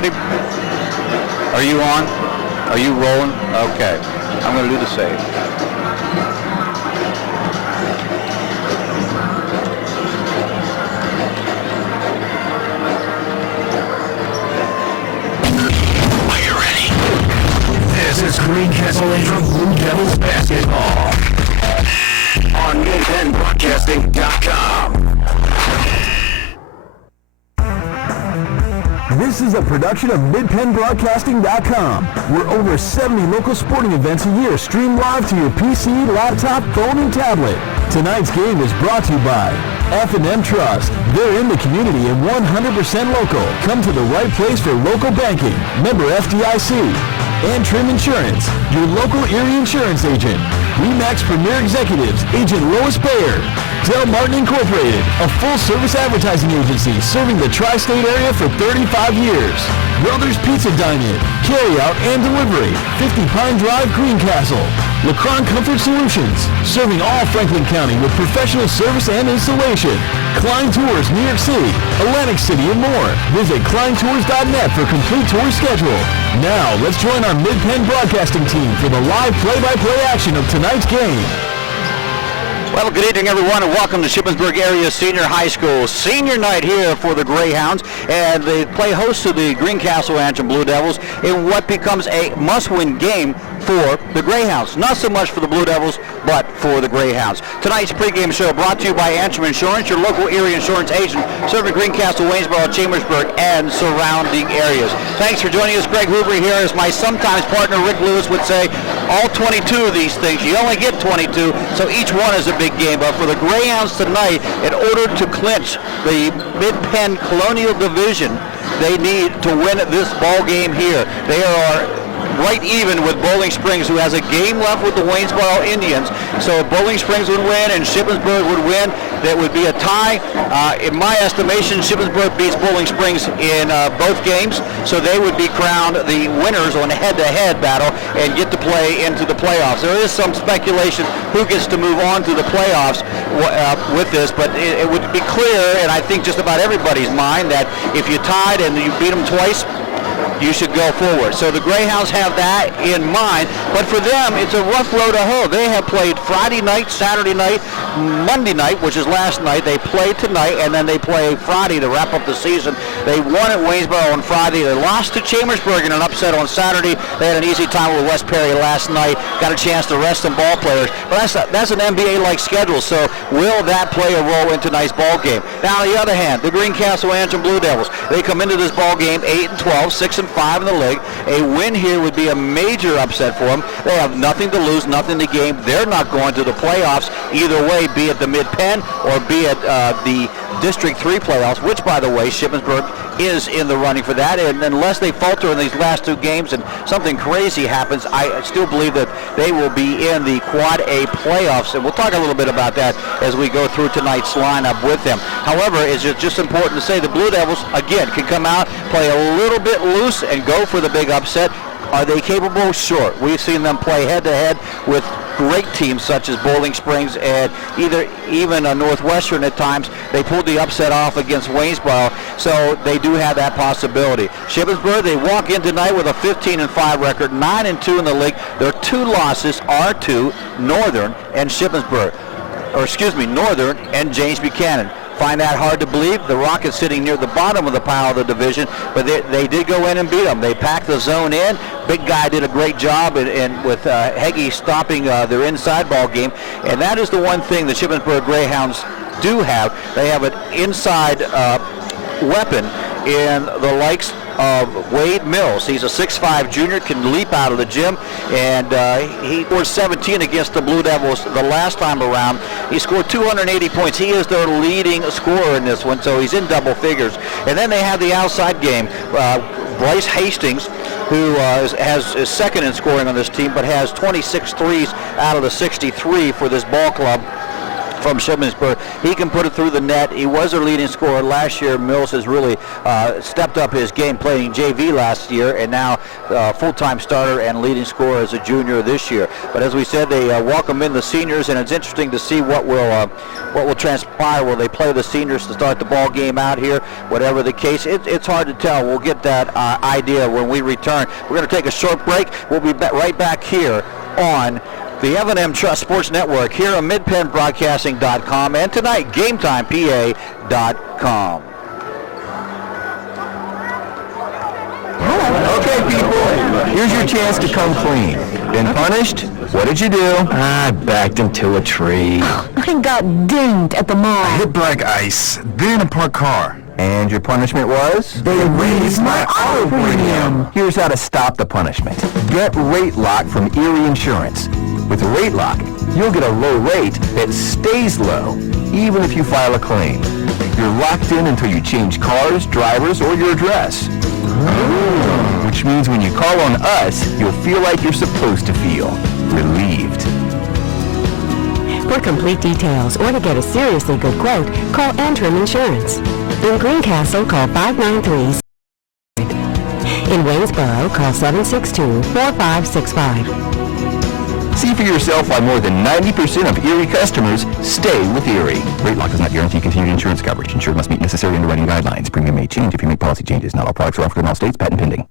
ready? Are you on? Are you rolling? Okay. I'm going to do the save. Are you ready? This is Greencastle-Antrim Blue Devils basketball on MidPennBroadcasting.com. This is a production of MidPennBroadcasting.com, where over 70 local sporting events a year stream live to your PC, laptop, phone, and tablet. Tonight's game is brought to you by F&M Trust. They're in the community and 100% local. Come to the right place for local banking. Member FDIC. Antrim Insurance, your local Erie insurance agent. RE/MAX Premier Executives, Agent Lois Bayer. Del Martin Incorporated, a full-service advertising agency serving the tri-state area for 35 years. Brothers Pizza Dine-In, carry-out and delivery, 50 Pine Drive, Greencastle. LeCron Comfort Solutions, serving all Franklin County with professional service and installation. Klein Tours, New York City, Atlantic City, and more. Visit kleintours.net for complete tour schedule. Now, let's join our Mid-Penn broadcasting team for the live play-by-play action of tonight's game. Well, good evening, everyone, and welcome to Shippensburg Area Senior High School Senior Night here for the Greyhounds, and they play host to the Greencastle-Antrim Blue Devils in what becomes a must-win game for the Greyhounds. Not so much for the Blue Devils, but for the Greyhounds. Tonight's pregame show brought to you by Antrim Insurance, your local Erie insurance agent, serving Greencastle, Waynesboro, Chambersburg, and surrounding areas. Thanks for joining us. Greg Hoover here, as my sometimes partner Rick Lewis would say, all 22 of these things. You only get 22, so each one is a big game. But for the Greyhounds tonight, in order to clinch the Mid-Penn Colonial Division, they need to win this ball game here. They are right even with Bowling Springs, who has a game left with the Waynesboro Indians. So if Bowling Springs would win and Shippensburg would win, that would be a tie. In my estimation, Shippensburg beats Bowling Springs in both games, so they would be crowned the winners on a head-to-head battle and get to play into the playoffs. There is some speculation who gets to move on to the playoffs with this, but it would be clear, and I think just about everybody's mind, that if you tied and you beat them twice, you should go forward. So the Greyhounds have that in mind, but for them, it's a rough road to hoe. They have played Friday night, Saturday night, Monday night, which is last night. They play tonight, and then they play Friday to wrap up the season. They won at Waynesboro on Friday. They lost to Chambersburg in an upset on Saturday. They had an easy time with West Perry last night. Got a chance to rest some ball players, but that's an NBA-like schedule, so will that play a role in tonight's ball game? Now, on the other hand, the Greencastle-Antrim Blue Devils, they come into this ball game 8-12, 6-5 in the league. A win here would be a major upset for them. They have nothing to lose, nothing to gain. They're not going to the playoffs either way, be it the Mid-Penn or be it the District 3 playoffs, which, by the way, Shippensburg is in the running for that. And unless they falter in these last two games and something crazy happens, I still believe that they will be in the Quad A playoffs. And we'll talk a little bit about that as we go through tonight's lineup with them. However, it's just important to say the Blue Devils, again, can come out, play a little bit loose, and go for the big upset. Are they capable? Sure. We've seen them play head-to-head with great teams such as Bowling Springs and even Northwestern at times. They pulled the upset off against Waynesboro, so they do have that possibility. Shippensburg, they walk in tonight with a 15-5 record, 9-2 in the league. Their two losses are to Northern and Shippensburg, or excuse me, Northern and James Buchanan. Find that hard to believe. The Rockets sitting near the bottom of the pile of the division, but they did go in and beat them. They packed the zone in. Big guy did a great job and with Heggie stopping their inside ball game. And that is the one thing the Shippensburg Greyhounds do have. They have an inside weapon in the likes of Wade Mills. He's a 6'5 junior, can leap out of the gym, and he scored 17 against the Blue Devils the last time around. He scored 280 points. He is their leading scorer in this one, so he's in double figures. And then they have the outside game. Bryce Hastings, who is second in scoring on this team, but has 26 threes out of the 63 for this ball club. from Shippensburg. He can put it through the net. He was their leading scorer last year. Mills has really stepped up his game, playing JV last year, and now full-time starter and leading scorer as a junior this year. But as we said, they welcome in the seniors, and it's interesting to see what will transpire. Will they play the seniors to start the ball game out here? Whatever the case, it's hard to tell. We'll get that idea when we return. We're going to take a short break. We'll be right back here on the F&M Trust Sports Network here on MidPennBroadcasting.com and tonight, GameTimePA.com. Okay, people, here's your chance to come clean. Been punished? What did you do? I backed into a tree. I got dinged at the mall. Hit black ice, then a parked car. And your punishment was? They raised my auto premium. Here's how to stop the punishment. Get Rate Lock from Erie Insurance. With Rate Lock, you'll get a low rate that stays low, even if you file a claim. You're locked in until you change cars, drivers, or your address. Which means when you call on us, you'll feel like you're supposed to feel. Relieved. For complete details or to get a seriously good quote, call Antrim Insurance. In Greencastle, call 593. In Waynesboro, call 762-4565. See for yourself why more than 90% of Erie customers stay with Erie. Rate Lock does not guarantee continued insurance coverage. Insured must meet necessary underwriting guidelines. Premium may change if you make policy changes. Not all products are offered in all states. Patent pending.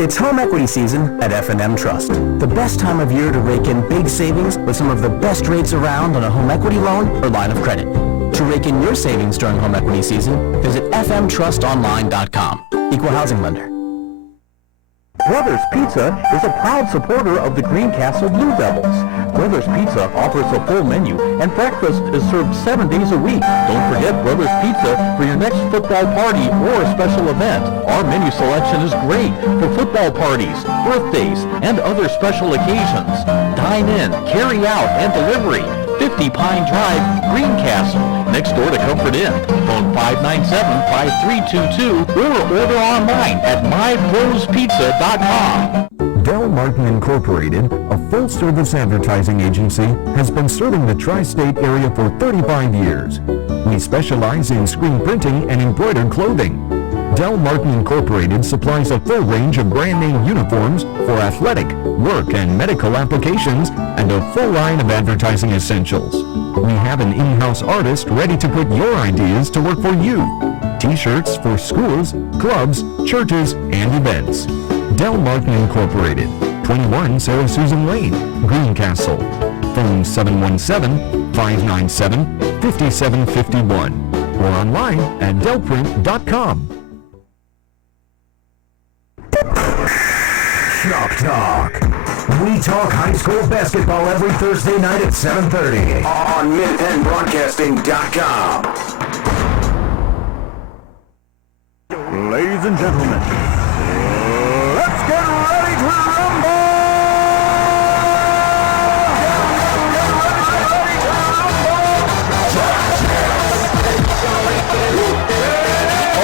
It's home equity season at F&M Trust. The best time of year to rake in big savings with some of the best rates around on a home equity loan or line of credit. To rake in your savings during home equity season, visit fmtrustonline.com. Equal housing lender. Brothers Pizza is a proud supporter of the Greencastle Blue Devils. Brothers Pizza offers a full menu, and breakfast is served 7 days a week. Don't forget Brothers Pizza for your next football party or special event. Our menu selection is great for football parties, birthdays, and other special occasions. Dine in, carry out, and delivery. 50 Pine Drive, Greencastle, next door to Comfort Inn. Phone 597-5322 or order online at mybrospizza.com. Del Martin Incorporated, a full-service advertising agency, has been serving the tri-state area for 35 years. We specialize in screen printing and embroidered clothing. Del Martin Incorporated supplies a full range of brand-name uniforms for athletic, work, and medical applications, and a full line of advertising essentials. We have an in-house artist ready to put your ideas to work for you. T-shirts for schools, clubs, churches, and events. Del Martin Incorporated, 21 Sarah Susan Lane, Greencastle. Phone 717-597-5751 or online at delprint.com. Chalk Talk. We talk high school basketball every Thursday night at 7:30 on MidPennBroadcasting.com. Ladies and gentlemen, let's get ready to rumble!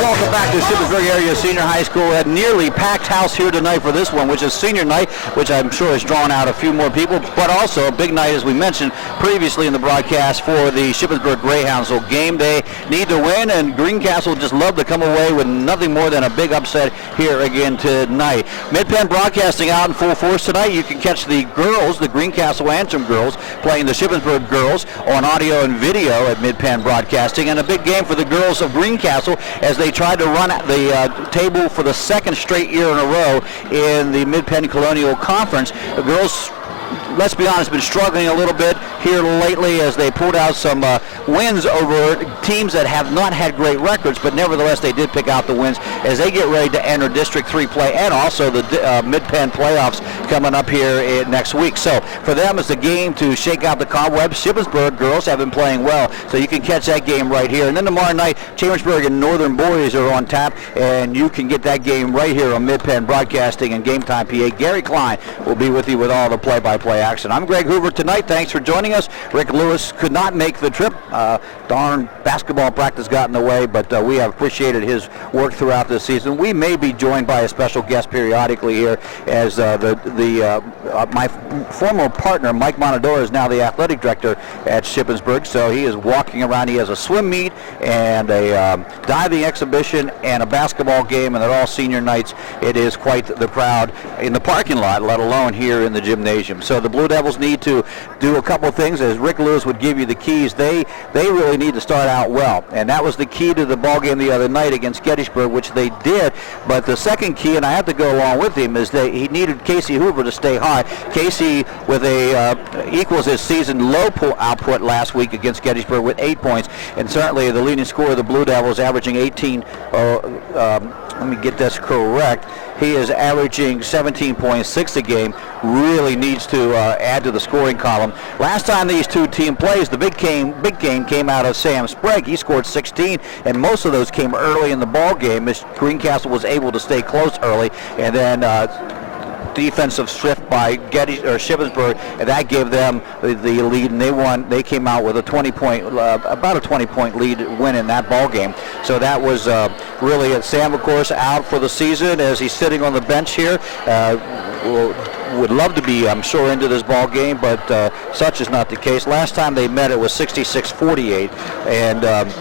Welcome back to Shippensburg Area Senior High School. A nearly packed house here tonight for this one, which is senior night, which I'm sure has drawn out a few more people, but also a big night, as we mentioned previously in the broadcast, for the Shippensburg Greyhounds. So game day, need to win, and Greencastle just love to come away with nothing more than a big upset here again tonight. Mid-Penn Broadcasting out in full force tonight. You can catch the girls, the Greencastle-Antrim girls, playing the Shippensburg girls on audio and video at Mid-Penn Broadcasting, and a big game for the girls of Greencastle as they tried to run the table for the second straight year in a row in the Mid-Penn Colonial Conference. The girls, let's be honest, been struggling a little bit here lately as they pulled out some wins over teams that have not had great records, but nevertheless they did pick out the wins as they get ready to enter District 3 play and also the Mid-Penn playoffs coming up here next week. So for them, it's a game to shake out the cobwebs. Shippensburg girls have been playing well, so you can catch that game right here. And then tomorrow night, Chambersburg and Northern Boys are on tap, and you can get that game right here on Mid-Penn Broadcasting and Game Time PA. Gary Klein will be with you with all the play-by-play Jackson. I'm Greg Hoover tonight. Thanks for joining us. Rick Lewis could not make the trip. Darn basketball practice got in the way, but we have appreciated his work throughout this season. We may be joined by a special guest periodically here, as my former partner, Mike Monador, is now the athletic director at Shippensburg, so he is walking around. He has a swim meet and a diving exhibition and a basketball game, and they're all senior nights. It is quite the crowd in the parking lot, let alone here in the gymnasium. So the Blue Devils need to do a couple things. As Rick Lewis would give you the keys, they really need to start out well, and that was the key to the ball game the other night against Gettysburg, which they did. But the second key, and I have to go along with him, is that he needed Casey Hoover to stay high. Casey with equals his season low output last week against Gettysburg with 8 points, and certainly the leading scorer of the Blue Devils, averaging 18. Let me get this correct. He is averaging 17.6 a game. Really needs to add to the scoring column. Last time these two team plays, the big game came out of Sam Sprague. He scored 16, and most of those came early in the ball game. Greencastle was able to stay close early, and then defensive shift by Shippensburg, and that gave them the lead, and they won. They came out with a 20-point, about a 20-point lead win in that ball game. So that was really it. Sam, of course, out for the season as he's sitting on the bench here. Would love to be, I'm sure, into this ball game, but such is not the case. Last time they met, it was 66-48, and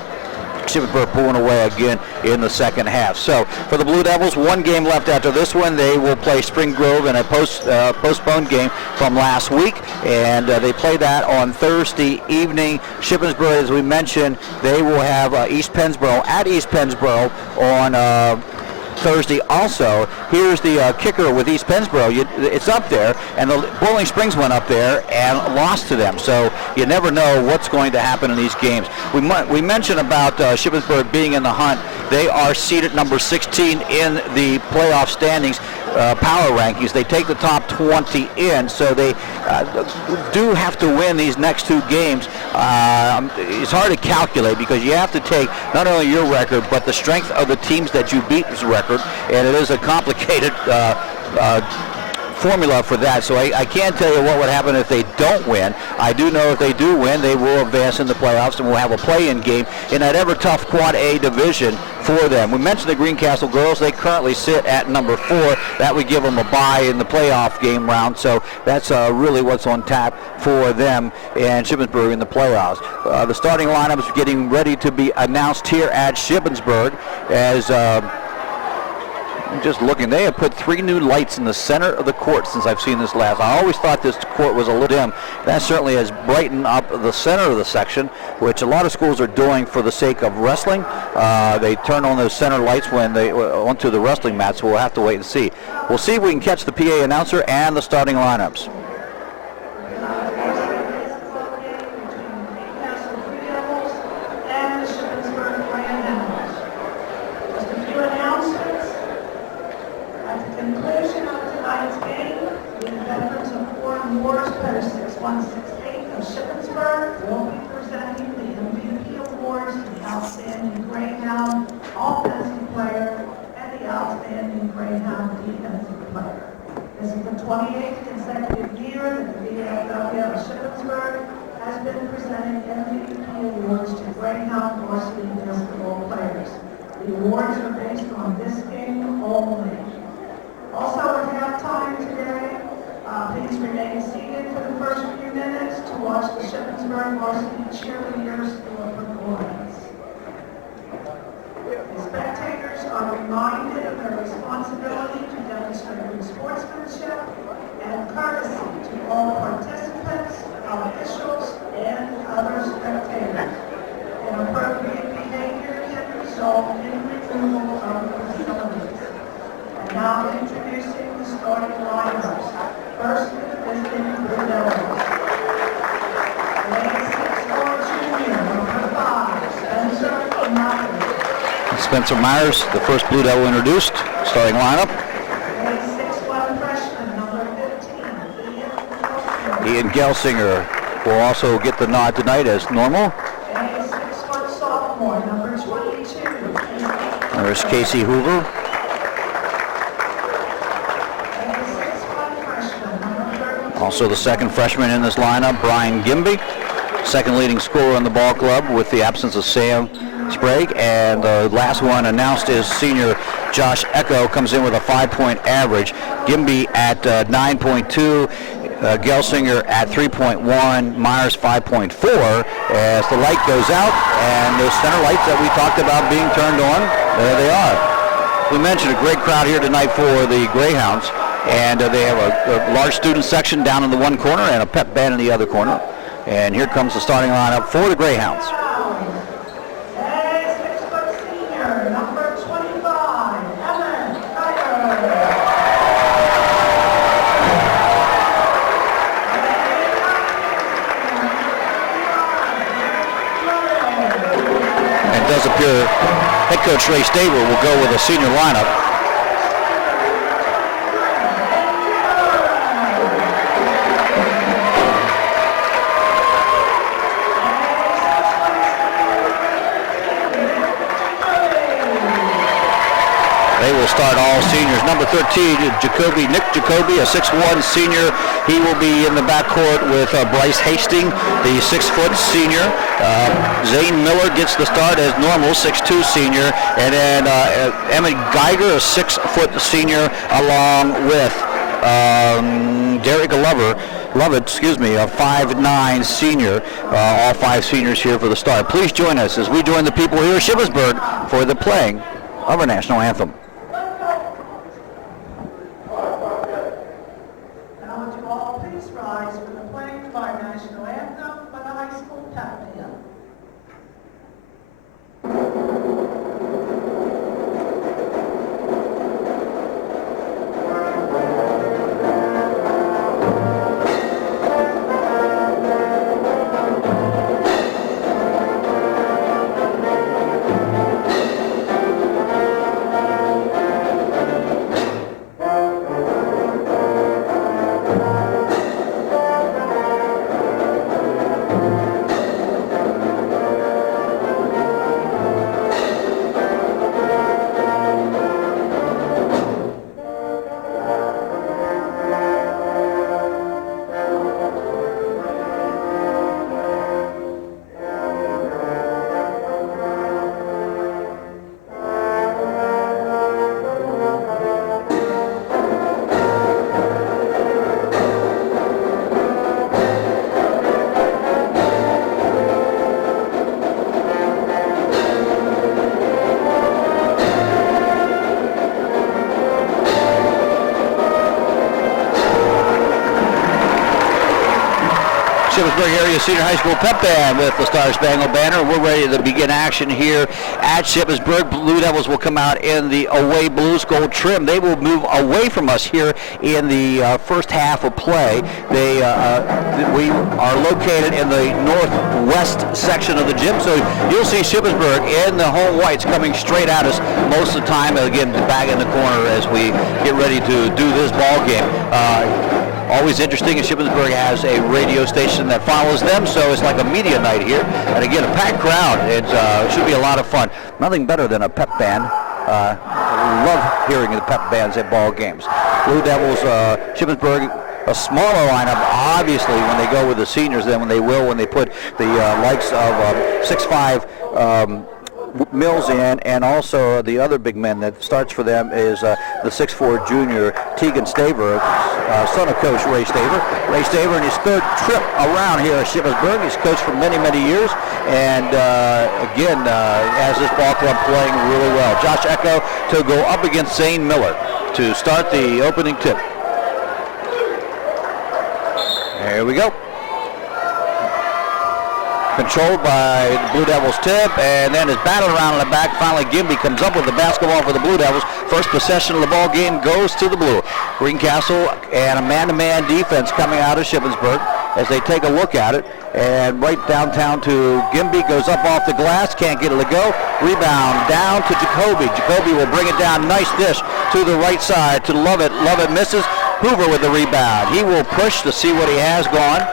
Shippensburg pulling away again in the second half. So for the Blue Devils, one game left after this one. They will play Spring Grove in a postponed game from last week, and they play that on Thursday evening. Shippensburg, as we mentioned, they will have East Pennsboro at East Pennsboro on Thursday also. Here's the kicker with East Pennsboro. It's up there, and the Bowling Springs went up there and lost to them. So you never know what's going to happen in these games. We mentioned about Shippensburg being in the hunt. They are seated number 16 in the playoff standings. Power rankings. They take the top 20 in, so they do have to win these next two games. It's hard to calculate because you have to take not only your record but the strength of the teams that you beat's record, and it is a complicated formula for that, so I can't tell you what would happen if they don't win. I do know if they do win, they will advance in the playoffs, and we'll have a play-in game in that ever-tough Quad A division for them. We mentioned the Greencastle girls. They currently sit at number 4. That would give them a bye in the playoff game round, so that's really what's on tap for them and Shippensburg in the playoffs. The starting lineup is getting ready to be announced here at Shippensburg as I'm just looking. They have put 3 new lights in the center of the court since I've seen this last. I always thought this court was a little dim. That certainly has brightened up the center of the section, which a lot of schools are doing for the sake of wrestling. They turn on those center lights when they onto the wrestling mat, so we'll have to wait and see. We'll see if we can catch the PA announcer and the starting lineups. Outstanding Greyhound offensive player and the outstanding Greyhound defensive player. This is the 28th consecutive year that the VFW of Shippensburg has been presenting MVP awards to Greyhound varsity basketball players. The awards are based on this game only. Also at halftime today, please remain seated for the first few minutes to watch the Shippensburg varsity cheerleaders do a performance. The spectators are reminded of their responsibility to demonstrate good sportsmanship and courtesy to all participants, officials, and other spectators. Inappropriate behavior can result in removal of the facilities. And now introducing the starting lineups. First, the visiting Blue Devils. Lane 6'4" junior, number 5, Spencer Myers. Spencer Myers, the first Blue Devil introduced. Starting lineup. Grade 6'1" freshman, number 15, Ian Gelsinger will also get the nod tonight as normal. Grade 6' sophomore, number 22. There's Casey Hoover. Grade 6'1" freshman, number 32. Also the second freshman in this lineup, Brian Gimby, second leading scorer in the ball club with the absence of Sam Sprague. And the last one announced is senior Josh Echo, comes in with a 5-point average. Gimby at 9.2. Gelsinger at 3.1, Myers 5.4. As the light goes out, and those center lights that we talked about being turned on, there they are. We mentioned a great crowd here tonight for the Greyhounds, and they have a large student section down in the one corner and a pep band in the other corner. And here comes the starting lineup for the Greyhounds. It does appear head coach Ray Staver will go with a senior lineup. They will start all seniors. Number 13, Nick Jacoby, a 6'1 senior. He will be in the backcourt with Bryce Hastings, the 6-foot senior. Zane Miller gets the start as normal, 6'2 senior. And then Emmett Geiger, a 6-foot senior, along with Derek Lovett, a 5'9 senior. All 5 seniors here for the start. Please join us as we join the people here at Shippensburg for the playing of our national anthem. Shippensburg Area Senior High School Pep Band with the Star Spangled Banner. We're ready to begin action here at Shippensburg. Blue Devils will come out in the away blues gold trim. They will move away from us here in the first half of play. We are located in the northwest section of the gym, so you'll see Shippensburg in the home whites coming straight at us most of the time. Again, back in the corner as we get ready to do this ball game. Always interesting, and Shippensburg has a radio station that follows them, so it's like a media night here. And again, a packed crowd. It should be a lot of fun. Nothing better than a pep band. Love hearing the pep bands at ball games. Blue Devils, Shippensburg, a smaller lineup, obviously, when they go with the seniors than when they put the likes of 6'5", Mills in, and also the other big man that starts for them is the 6'4 junior Tegan Staver, son of Coach Ray Staver. Ray Staver in his third trip around here at Shippensburg. He's coached for many, many years, and again, has this ball club playing really well. Josh Echo to go up against Zane Miller to start the opening tip. There we go. Controlled by the Blue Devils tip, and then is battled around in the back. Finally, Gimby comes up with the basketball for the Blue Devils. First possession of the ball game goes to the Blue. Greencastle and a man-to-man defense coming out of Shippensburg as they take a look at it. And right downtown to Gimby, goes up off the glass, can't get it to go. Rebound down to Jacoby. Jacoby will bring it down, nice dish to the right side to Lovett. Lovett misses. Hoover with the rebound. He will push to see what he has gone.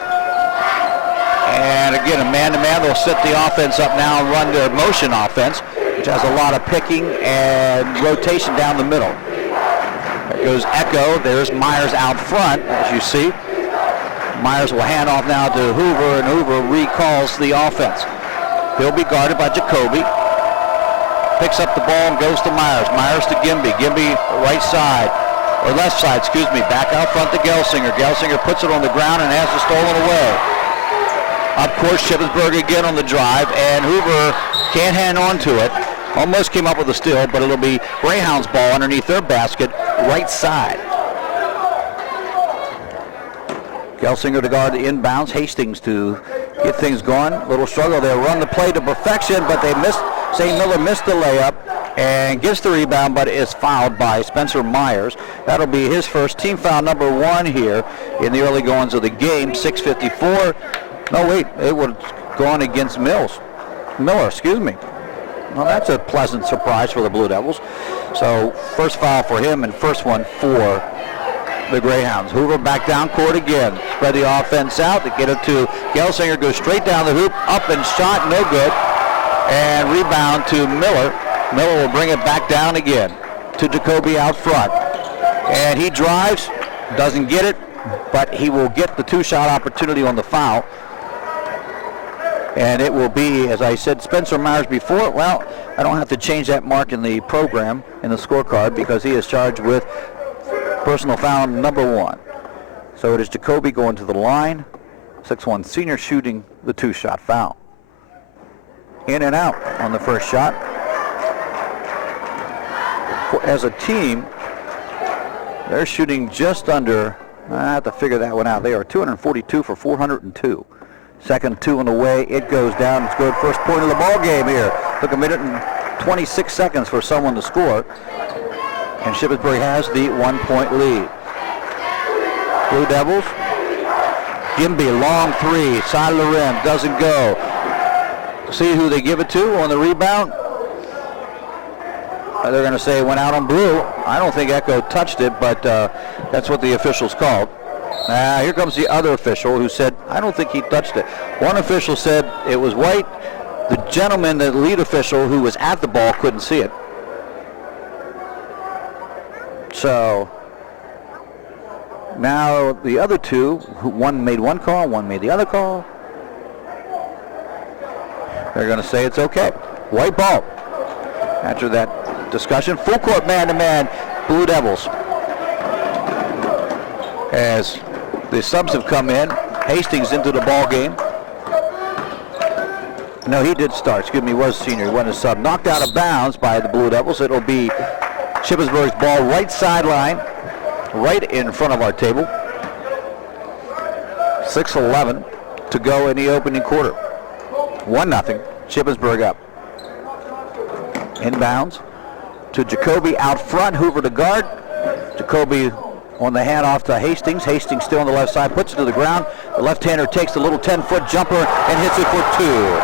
And again, a man-to-man, they'll set the offense up now and run their motion offense, which has a lot of picking and rotation down the middle. There goes Echo. There's Myers out front, as you see. Myers will hand off now to Hoover, and Hoover recalls the offense. He'll be guarded by Jacoby. Picks up the ball and goes to Myers. Myers to Gimby. Gimby right side, or left side, excuse me. Back out front to Gelsinger. Gelsinger puts it on the ground and has it stolen away. Of course, Shippensburg again on the drive, and Hoover can't hang on to it. Almost came up with a steal, but it'll be Greyhounds ball underneath their basket, right side. Gelsinger to guard the inbounds. Hastings to get things going. Little struggle there. Run the play to perfection, but they missed. St. Miller missed the layup and gets the rebound, but is fouled by Spencer Myers. That'll be his first team foul number 1 here in the early goings of the game. 6:54. No, wait, it would have gone against Miller, excuse me. Well, that's a pleasant surprise for the Blue Devils. So first foul for him and first one for the Greyhounds. Hoover back down court again. Spread the offense out to get it to Gelsinger. Goes straight down the hoop, up and shot, no good. And rebound to Miller. Miller will bring it back down again to Jacoby out front. And he drives, doesn't get it, but he will get the 2-shot opportunity on the foul. And it will be, as I said, Spencer Myers before. Well, I don't have to change that mark in the program, in the scorecard, because he is charged with personal foul number 1. So it is Jacoby going to the line. 6'1" senior shooting the 2-shot foul. In and out on the first shot. As a team, they're shooting just under, I have to figure that one out. They are 242 for 402. Second 2 on the way, it goes down. It's good. First point of the ball game here. Took a minute and 26 seconds for someone to score. And Shippensburg has the 1-point lead. Blue Devils. Gimby, long 3, side of the rim, doesn't go. See who they give it to on the rebound. They're going to say it went out on blue. I don't think Echo touched it, but that's what the officials called. Here comes the other official who said, I don't think he touched it. One official said it was white. The gentleman, the lead official who was at the ball, couldn't see it. So now the other two, one made one call, one made the other call. They're going to say it's okay. White ball. After that discussion, full court man-to-man, Blue Devils. As the subs have come in, Hastings into the ball game. No, he did start. Excuse me, he was senior. He wasn't a sub. Knocked out of bounds by the Blue Devils. It'll be Shippensburg's ball, right sideline, right in front of our table. 6:11 to go in the opening quarter. 1-0. Shippensburg up. Inbounds to Jacoby out front. Hoover to guard. Jacoby on the handoff to Hastings. Hastings still on the left side, puts it to the ground. The left-hander takes the little 10-foot jumper and hits it for 2.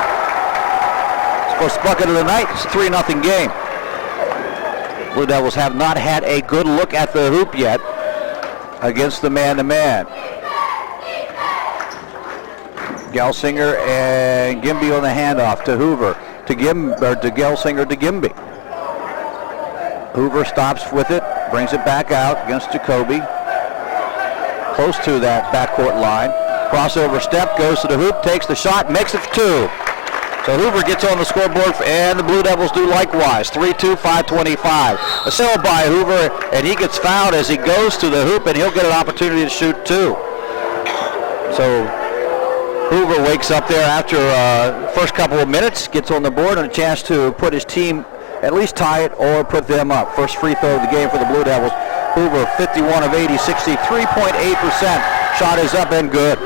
First bucket of the night. It's a 3-0 game. Blue Devils have not had a good look at the hoop yet against the man-to-man. Gelsinger and Gimby on the handoff to Hoover, to Gelsinger to Gimby. Hoover stops with it, brings it back out against Jacoby. Close to that backcourt line. Crossover step, goes to the hoop, takes the shot, makes it for 2. So Hoover gets on the scoreboard, and the Blue Devils do likewise. 3-2, 5:25. A steal by Hoover, and he gets fouled as he goes to the hoop, and he'll get an opportunity to shoot 2. So Hoover wakes up there after first couple of minutes, gets on the board, and a chance to put his team, at least tie it or put them up. First free throw of the game for the Blue Devils. Hoover, 51 of 80, 63.8%. Shot is up and good.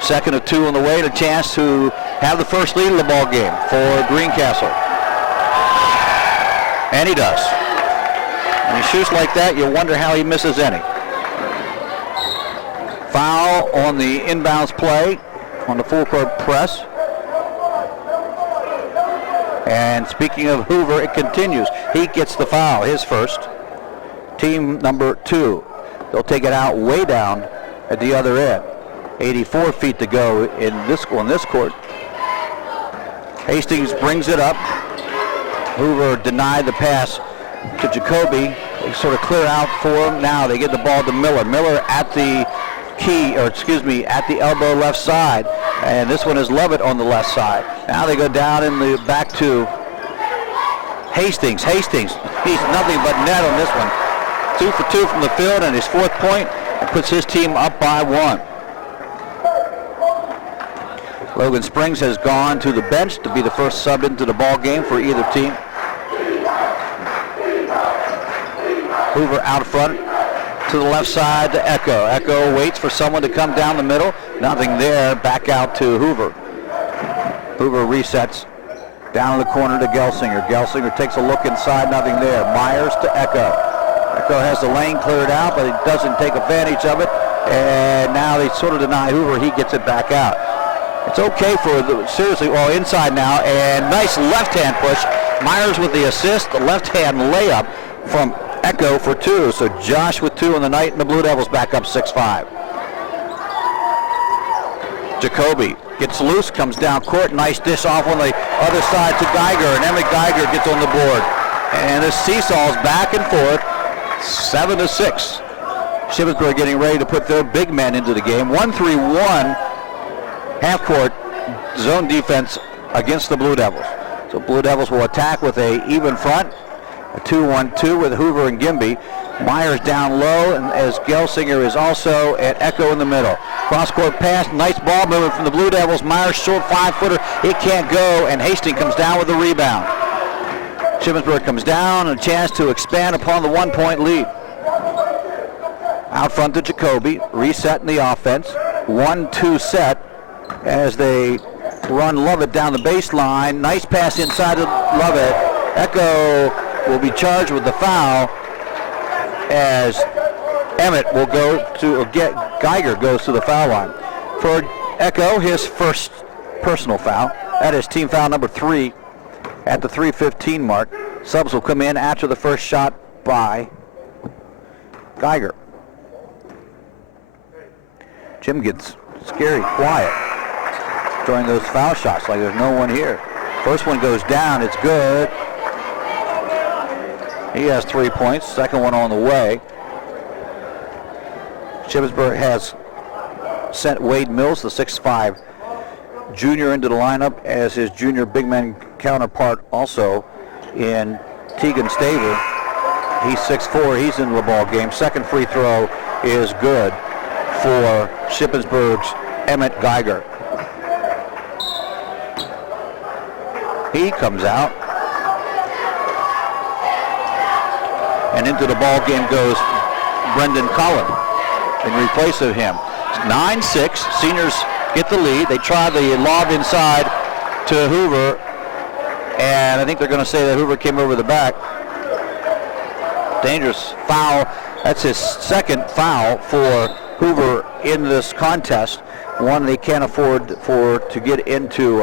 Second of 2 on the way, and a chance to have the first lead of the ball game for Greencastle. And he does. When he shoots like that, you'll wonder how he misses any. Foul on the inbounds play on the full court press. And speaking of Hoover, it continues. He gets the foul, his first. Team number 2. They'll take it out way down at the other end. 84 feet to go on this court. Hastings brings it up. Hoover denied the pass to Jacoby. They sort of clear out for him. Now they get the ball to Miller. Miller at the at the elbow left side. And this one is Lovett on the left side. Now they go down in the back to Hastings. Hastings, he's nothing but net on this one. 2 for 2 from the field, and his 4th point, and puts his team up by 1. Logan Springs has gone to the bench to be the first sub into the ball game for either team. Hoover out front to the left side to Echo. Echo waits for someone to come down the middle. Nothing there. Back out to Hoover. Hoover resets down in the corner to Gelsinger. Gelsinger takes a look inside. Nothing there. Myers to Echo. Echo has the lane cleared out, but he doesn't take advantage of it. And now they sort of deny Hoover. He gets it back out. It's okay for the, seriously, inside now. And nice left-hand push. Myers with the assist. The left-hand layup from Echo for 2. So Josh with 2 on the night, and the Blue Devils back up 6-5. Jacoby gets loose, comes down court. Nice dish off on the other side to Geiger, and Emmett Geiger gets on the board. And this seesaws back and forth, 7-6. Shippensburg getting ready to put their big men into the game. 1-3-1 half-court zone defense against the Blue Devils. So Blue Devils will attack with a even front. A 2-1-2 with Hoover and Gimby. Myers down low, and as Gelsinger is also at Echo in the middle. Cross-court pass, nice ball movement from the Blue Devils. Myers short 5-footer, it can't go, and Hastings comes down with the rebound. Shippensburg comes down, and a chance to expand upon the 1-point lead. Out front to Jacoby, reset in the offense. 1-2 set as they run Lovett down the baseline. Nice pass inside of Lovett. Echo will be charged with the foul as Emmett will go to, or Geiger goes to the foul line. For Echo, his first personal foul. That is team foul number 3 at the 3:15 mark. Subs will come in after the first shot by Geiger. Jim gets scary quiet during those foul shots, like there's no one here. First one goes down, it's good. He has 3 points, second one on the way. Shippensburg has sent Wade Mills, the 6'5" junior, into the lineup as his junior big man counterpart also in Tegan Staver. He's 6'4", he's in the ball game. Second free throw is good for Shippensburg's Emmett Geiger. He comes out. And into the ball game goes Brendan Collin in replace of him. 9-6, seniors get the lead. They try the lob inside to Hoover, and I think they're going to say that Hoover came over the back. Dangerous foul. That's his second foul for Hoover in this contest. One they can't afford to get into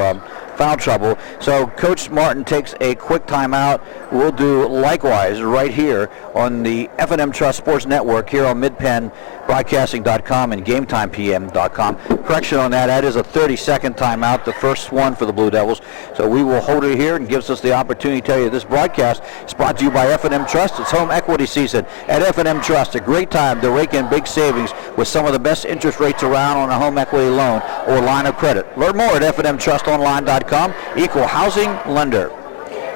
foul trouble. So Coach Martin takes a quick timeout. We'll do likewise right here on the F&M Trust Sports Network here on MidPennBroadcasting.com and GameTimePM.com. Correction on that, that is a 30-second timeout, the first one for the Blue Devils. So we will hold it here, and gives us the opportunity to tell you this broadcast is brought to you by F&M Trust. It's home equity season at F&M Trust. A great time to rake in big savings with some of the best interest rates around on a home equity loan or line of credit. Learn more at FNMTrustonline.com. Equal housing lender.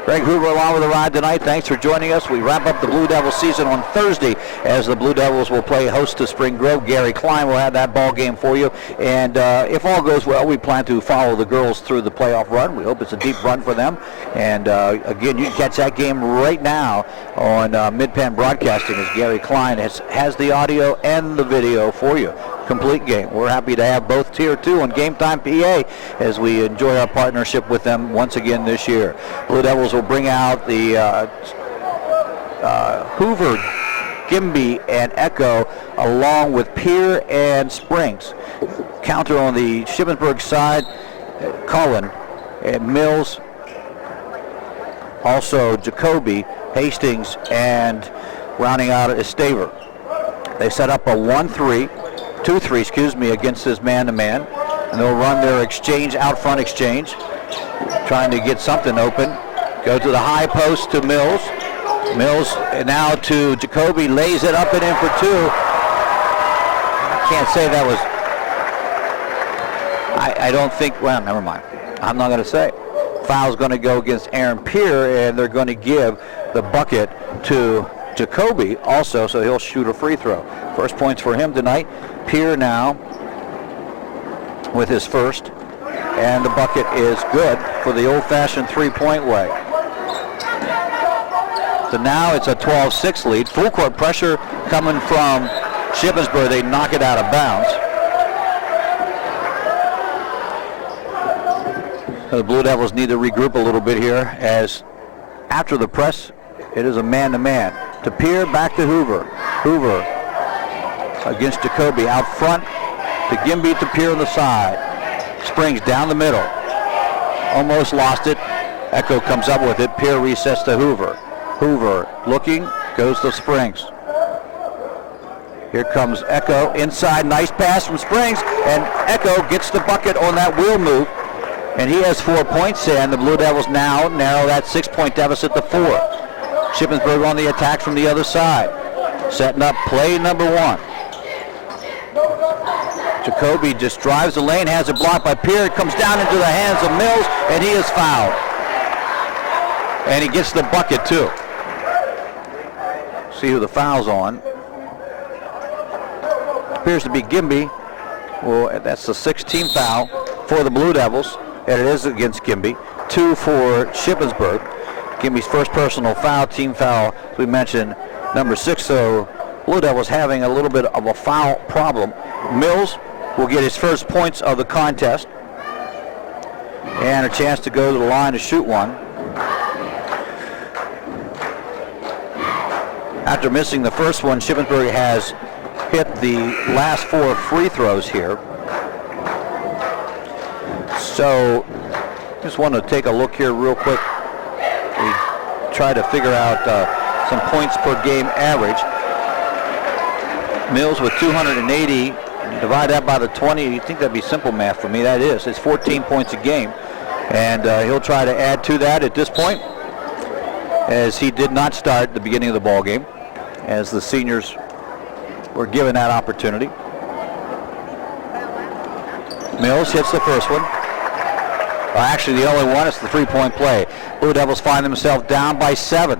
Greg Hoover along with the ride tonight. Thanks for joining us. We wrap up the Blue Devils season on Thursday as the Blue Devils will play host to Spring Grove. Gary Klein will have that ball game for you. And if all goes well, we plan to follow the girls through the playoff run. We hope it's a deep run for them. And again, you can catch that game right now on Mid-Penn Broadcasting as Gary Klein has the audio and the video for you. Complete game. We're happy to have both Tier 2 on Game Time PA as we enjoy our partnership with them once again this year. Blue Devils will bring out the Hoover, Gimby, and Echo along with Pier and Springs. Counter on the Shippensburg side, Cullen and Mills, also Jacoby, Hastings, and rounding out is Staver. They set up a 2-3 against this man-to-man, and they'll run their exchange, out front exchange, trying to get something open. Go to the high post to Mills. Mills now to Jacoby, lays it up and in for two. I can't say that was, I don't think, well, never mind. I'm not going to say. Foul's going to go against Aaron Peer, and they're going to give the bucket to Jacoby also, so he'll shoot a free throw. First points for him tonight. Peer now with his first, and the bucket is good for the old-fashioned three-point way. So now it's a 12-6 lead. Full court pressure coming from Shippensburg. They knock it out of bounds. So the Blue Devils need to regroup a little bit here, as after the press, it is a man-to-man. To Peer, back to Hoover. Hoover against Jacoby. Out front to Gimby, to Peer on the side. Springs down the middle. Almost lost it. Echo comes up with it. Peer resets to Hoover. Hoover looking, goes to Springs. Here comes Echo inside. Nice pass from Springs, and Echo gets the bucket on that wheel move, and he has 4 points, and the Blue Devils now narrow that 6-point deficit to 4. Shippensburg on the attack from the other side. Setting up play number one. Jacoby just drives the lane, has it blocked by Peer. It comes down into the hands of Mills, and he is fouled. And he gets the bucket too. See who the foul's on. Appears to be Gimby. Well, that's the 16th foul for the Blue Devils, and it is against Gimby. 2 for Shippensburg. Gimby's first personal foul, team foul, as we mentioned, number 6. So Blue Devils having a little bit of a foul problem. Mills will get his first points of the contest, and a chance to go to the line to shoot one. After missing the first one, Shippensburg has hit the last 4 free throws here. So just want to take a look here real quick. We try to figure out some points per game average. Mills with 280. Divide that by the 20. You think that'd be simple math for me? That is. It's 14 points a game. And he'll try to add to that at this point, as he did not start at the beginning of the ball game, as the seniors were given that opportunity. Mills hits the first one. Actually, the only one is the three-point play. Blue Devils find themselves down by 7.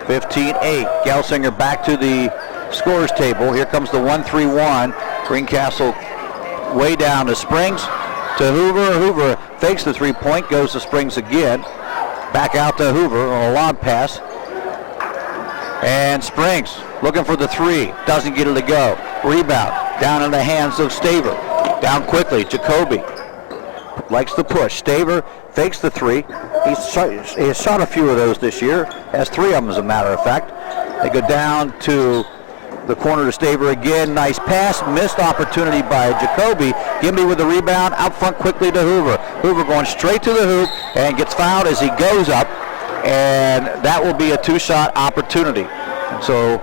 15-8. Gelsinger back to the scorers table. Here comes the 1-3-1. Greencastle way down to Springs. To Hoover. Hoover fakes the three-point, goes to Springs again. Back out to Hoover on a lob pass. And Springs looking for the 3. Doesn't get it to go. Rebound down in the hands of Staver. Down quickly. Jacoby likes the push. Staver fakes the 3. He has shot a few of those this year. Has 3 of them, as a matter of fact. They go down to the corner to Staver again. Nice pass. Missed opportunity by Jacoby. Gimby with the rebound. Out front quickly to Hoover. Hoover going straight to the hoop and gets fouled as he goes up. And that will be a 2-shot opportunity. And so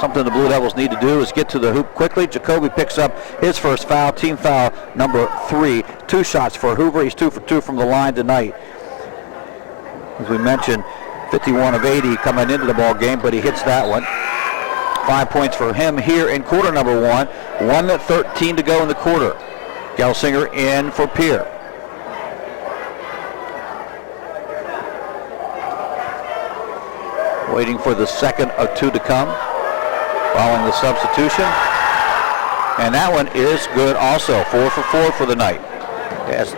something the Blue Devils need to do is get to the hoop quickly. Jacoby picks up his first foul, team foul number 3. 2 shots for Hoover. He's 2 for 2 from the line tonight. As we mentioned, 51 of 80 coming into the ball game, but he hits that one. 5 points for him here in quarter number 1. 1:13 to go in the quarter. Gelsinger in for Peer. Waiting for the second of 2 to come, following the substitution. And that one is good also. 4 for 4 for the night. Yes,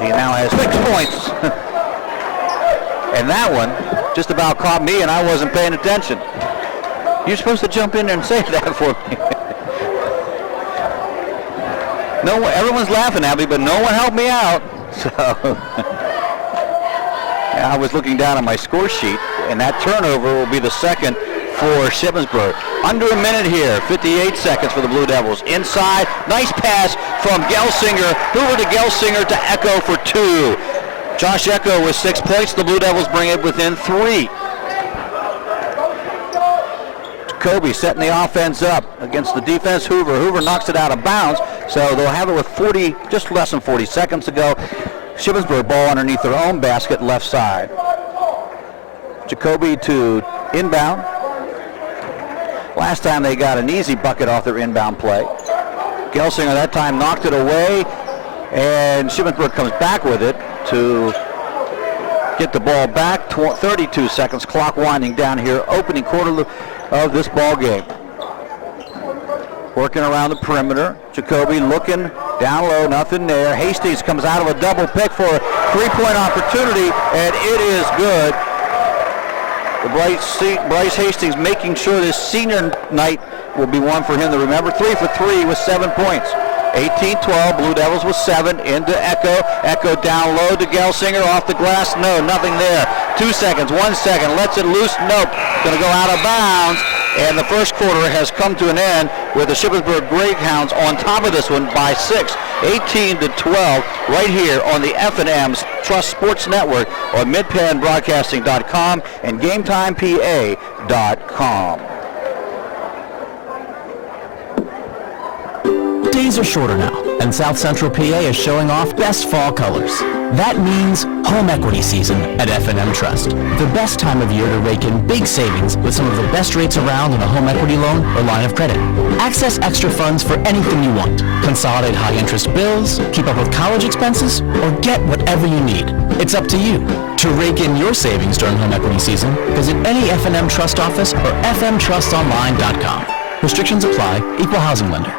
he now has 6 points. And that one just about caught me, and I wasn't paying attention. You're supposed to jump in there and say that for me. No, everyone's laughing at me, but no one helped me out. So I was looking down at my score sheet, and that turnover will be the second for Shippensburg. Under a minute here, 58 seconds for the Blue Devils. Inside, nice pass from Gelsinger. Hoover to Gelsinger to Echo for 2. Josh Echo with 6 points. The Blue Devils bring it within 3. Jacoby setting the offense up against the defense. Hoover knocks it out of bounds, so they'll have it with just less than 40 seconds to go. Shippensburg ball underneath their own basket, left side. Jacoby to inbound. Last time they got an easy bucket off their inbound play. Gelsinger that time knocked it away, and Shippensburg comes back with it to get the ball back. 32 seconds, clock winding down here, opening quarter of this ball game. Working around the perimeter. Jacoby looking down low, nothing there. Hastings comes out of a double pick for a three-point opportunity, and it is good. Bryce Hastings making sure this senior night will be one for him to remember. 3 for 3 with 7 points. 18-12, Blue Devils with 7, into Echo. Echo down low to Gelsinger, off the glass, no, nothing there. 2 seconds, 1 second, lets it loose, nope. Gonna go out of bounds, and the first quarter has come to an end with the Shippensburg Greyhounds on top of this one by 6, 18-12, right here on the F&M Trust Sports Network on MidPennBroadcasting.com and GameTimePA.com. Days are shorter now, and South Central PA is showing off best fall colors. That means home equity season at F&M Trust. The best time of year to rake in big savings with some of the best rates around on a home equity loan or line of credit. Access extra funds for anything you want. Consolidate high-interest bills, keep up with college expenses, or get whatever you need. It's up to you. To rake in your savings during home equity season, visit any F&M Trust office or fmtrustonline.com. Restrictions apply. Equal housing lender.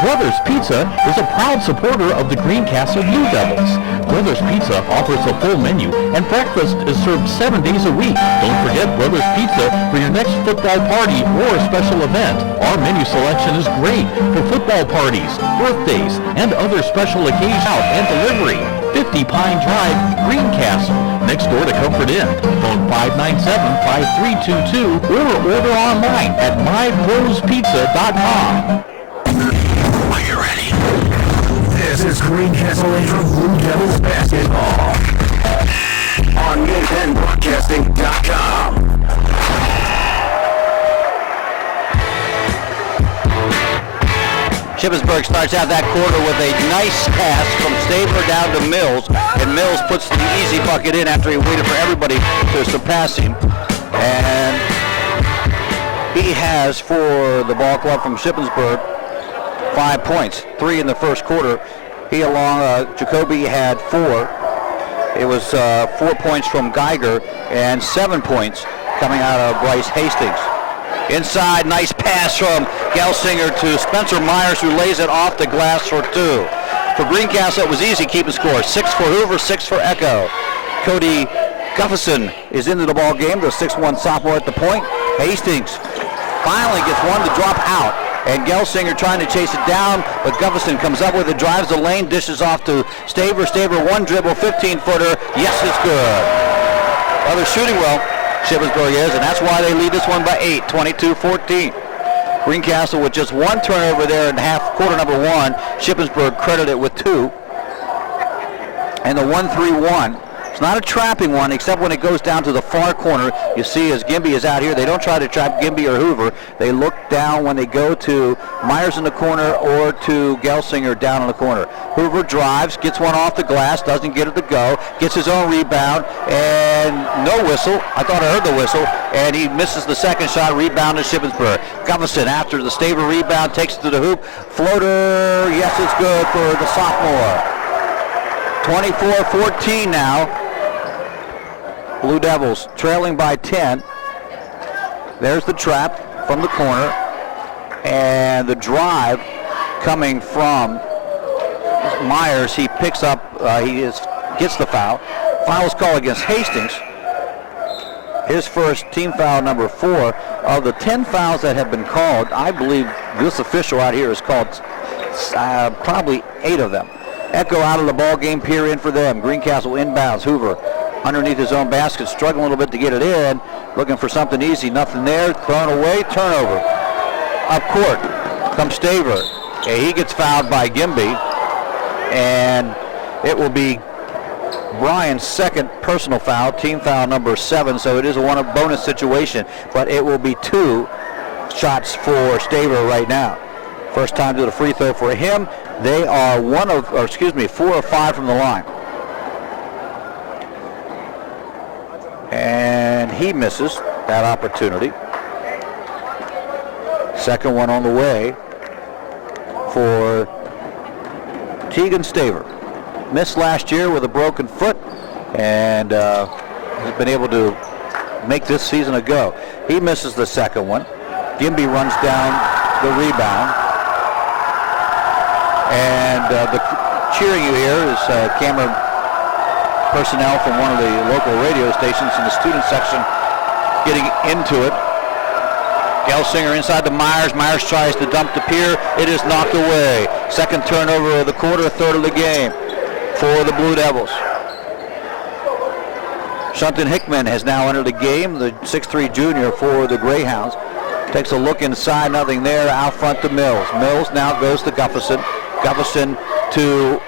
Brothers Pizza is a proud supporter of the Greencastle Blue Devils. Brothers Pizza offers a full menu, and breakfast is served 7 days a week. Don't forget Brothers Pizza for your next football party or a special event. Our menu selection is great for football parties, birthdays, and other special occasions. Out and delivery. 50 Pine Drive, Greencastle, next door to Comfort Inn. Phone 597-5322 or order online at mybrosepizza.com. This is Greencastle-Antrim Blue Devils basketball on MidPennBroadcasting.com. Shippensburg starts out that quarter with a nice pass from Stabler down to Mills, and Mills puts the easy bucket in after he waited for everybody to surpass him. And he has, for the ball club from Shippensburg, 5 points, 3 in the first quarter. He along Jacoby had 4. It was 4 points from Geiger and 7 points coming out of Bryce Hastings. Inside, nice pass from Gelsinger to Spencer Myers, who lays it off the glass for 2. For Greencastle, it was easy keeping score. 6 for Hoover, 6 for Echo. Cody Gufferson is into the ball game, the 6'1 sophomore at the point. Hastings finally gets one to drop out, and Gelsinger trying to chase it down, but Gufferson comes up with it, drives the lane, dishes off to Staver. Staver, one dribble, 15-footer. Yes, it's good. Well, they're shooting well, Shippensburg is, and that's why they lead this one by 8, 22-14. Greencastle with just 1 turnover there in quarter number 1. Shippensburg credited with 2. And the 1-3-1. It's not a trapping one, except when it goes down to the far corner. You see as Gimby is out here, they don't try to trap Gimby or Hoover. They look down when they go to Myers in the corner or to Gelsinger down in the corner. Hoover drives, gets one off the glass, doesn't get it to go, gets his own rebound, and no whistle. I thought I heard the whistle, and he misses the second shot, rebound to Shippensburg. Gufferson, after the Staver rebound, takes it to the hoop. Floater, yes, it's good for the sophomore. 24-14 now. Blue Devils trailing by 10. There's the trap from the corner, and the drive coming from Myers. He picks up, gets the foul. Foul is called against Hastings. His first team foul, number 4. Of the 10 fouls that have been called, I believe this official out here has called probably 8 of them. Echo out of the ball game, peer in for them. Greencastle inbounds. Hoover underneath his own basket, struggling a little bit to get it in, looking for something easy, nothing there, thrown away, turnover. Up court comes Staver. He gets fouled by Gimby, and it will be Brian's second personal foul, team foul number 7, so it is a bonus situation, but it will be 2 shots for Staver right now. First time to the free throw for him. They are 4 of 5 from the line. And he misses that opportunity. Second one on the way for Tegan Staver. Missed last year with a broken foot and has been able to make this season a go. He misses the second one. Gimby runs down the rebound. And the cheering you hear is camera personnel from one of the local radio stations in the student section getting into it. Gelsinger inside to Myers. Myers tries to dump to Pier. It is knocked away. Second turnover of the quarter, third of the game for the Blue Devils. Shunton Hickman has now entered the game, the 6'3" junior for the Greyhounds. Takes a look inside, nothing there. Out front to Mills. Mills now goes to Gufferson. Gufferson to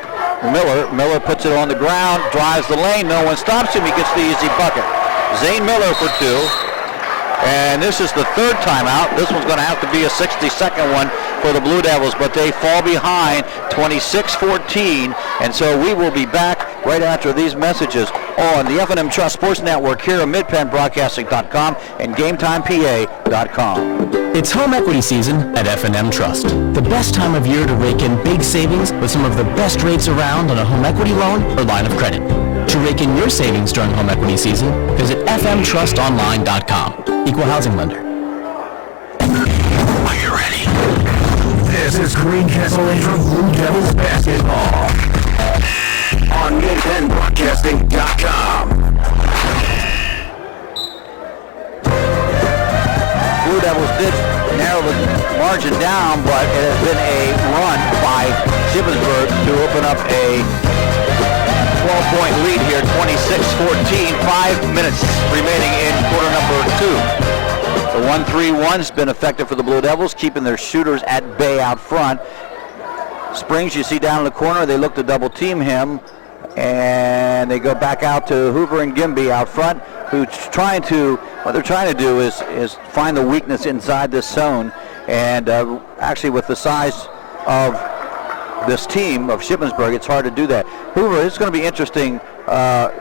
Miller. Miller puts it on the ground, drives the lane. No one stops him. He gets the easy bucket. Zane Miller for two. And this is the third timeout. This one's going to have to be a 60-second one for the Blue Devils, but they fall behind 26-14. And so we will be back right after these messages on the F&M Trust Sports Network here at MidPennBroadcasting.com and GameTimePA.com. It's home equity season at F&M Trust. The best time of year to rake in big savings with some of the best rates around on a home equity loan or line of credit. To rake in your savings during home equity season, visit fmtrustonline.com. Equal housing lender. Are you ready? This is Greencastle-Antrim Blue Devils basketball on MidPennBroadcasting.com. Blue Devils did narrow the margin down, but it has been a run by Shippensburg to open up a 12-point lead here, 26-14, 5 minutes remaining in quarter number 2. The 1-3-1's been effective for the Blue Devils, keeping their shooters at bay out front. Springs, you see down in the corner, they look to double team him, and they go back out to Hoover and Gimby out front, what they're trying to do is find the weakness inside this zone, and actually with the size of this team of Shippensburg, it's hard to do that. Hoover, it's going to be interesting.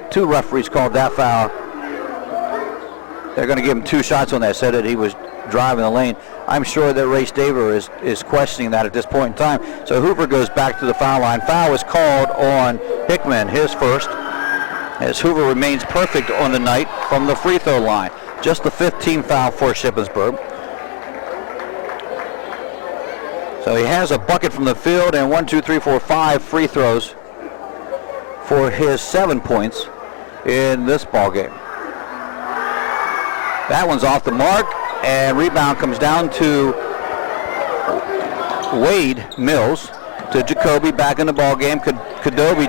Two referees called that foul. They're going to give him 2 shots on that, said that he was driving the lane. I'm sure that Ray Staver is questioning that at this point in time. So Hoover goes back to the foul line. Foul was called on Hickman, his first, as Hoover remains perfect on the night from the free throw line. Just the 15th foul for Shippensburg. So he has a bucket from the field and 5 free throws for his 7 points in this ball game. That one's off the mark, and rebound comes down to Wade Mills, to Jacoby back in the ball game. Jacoby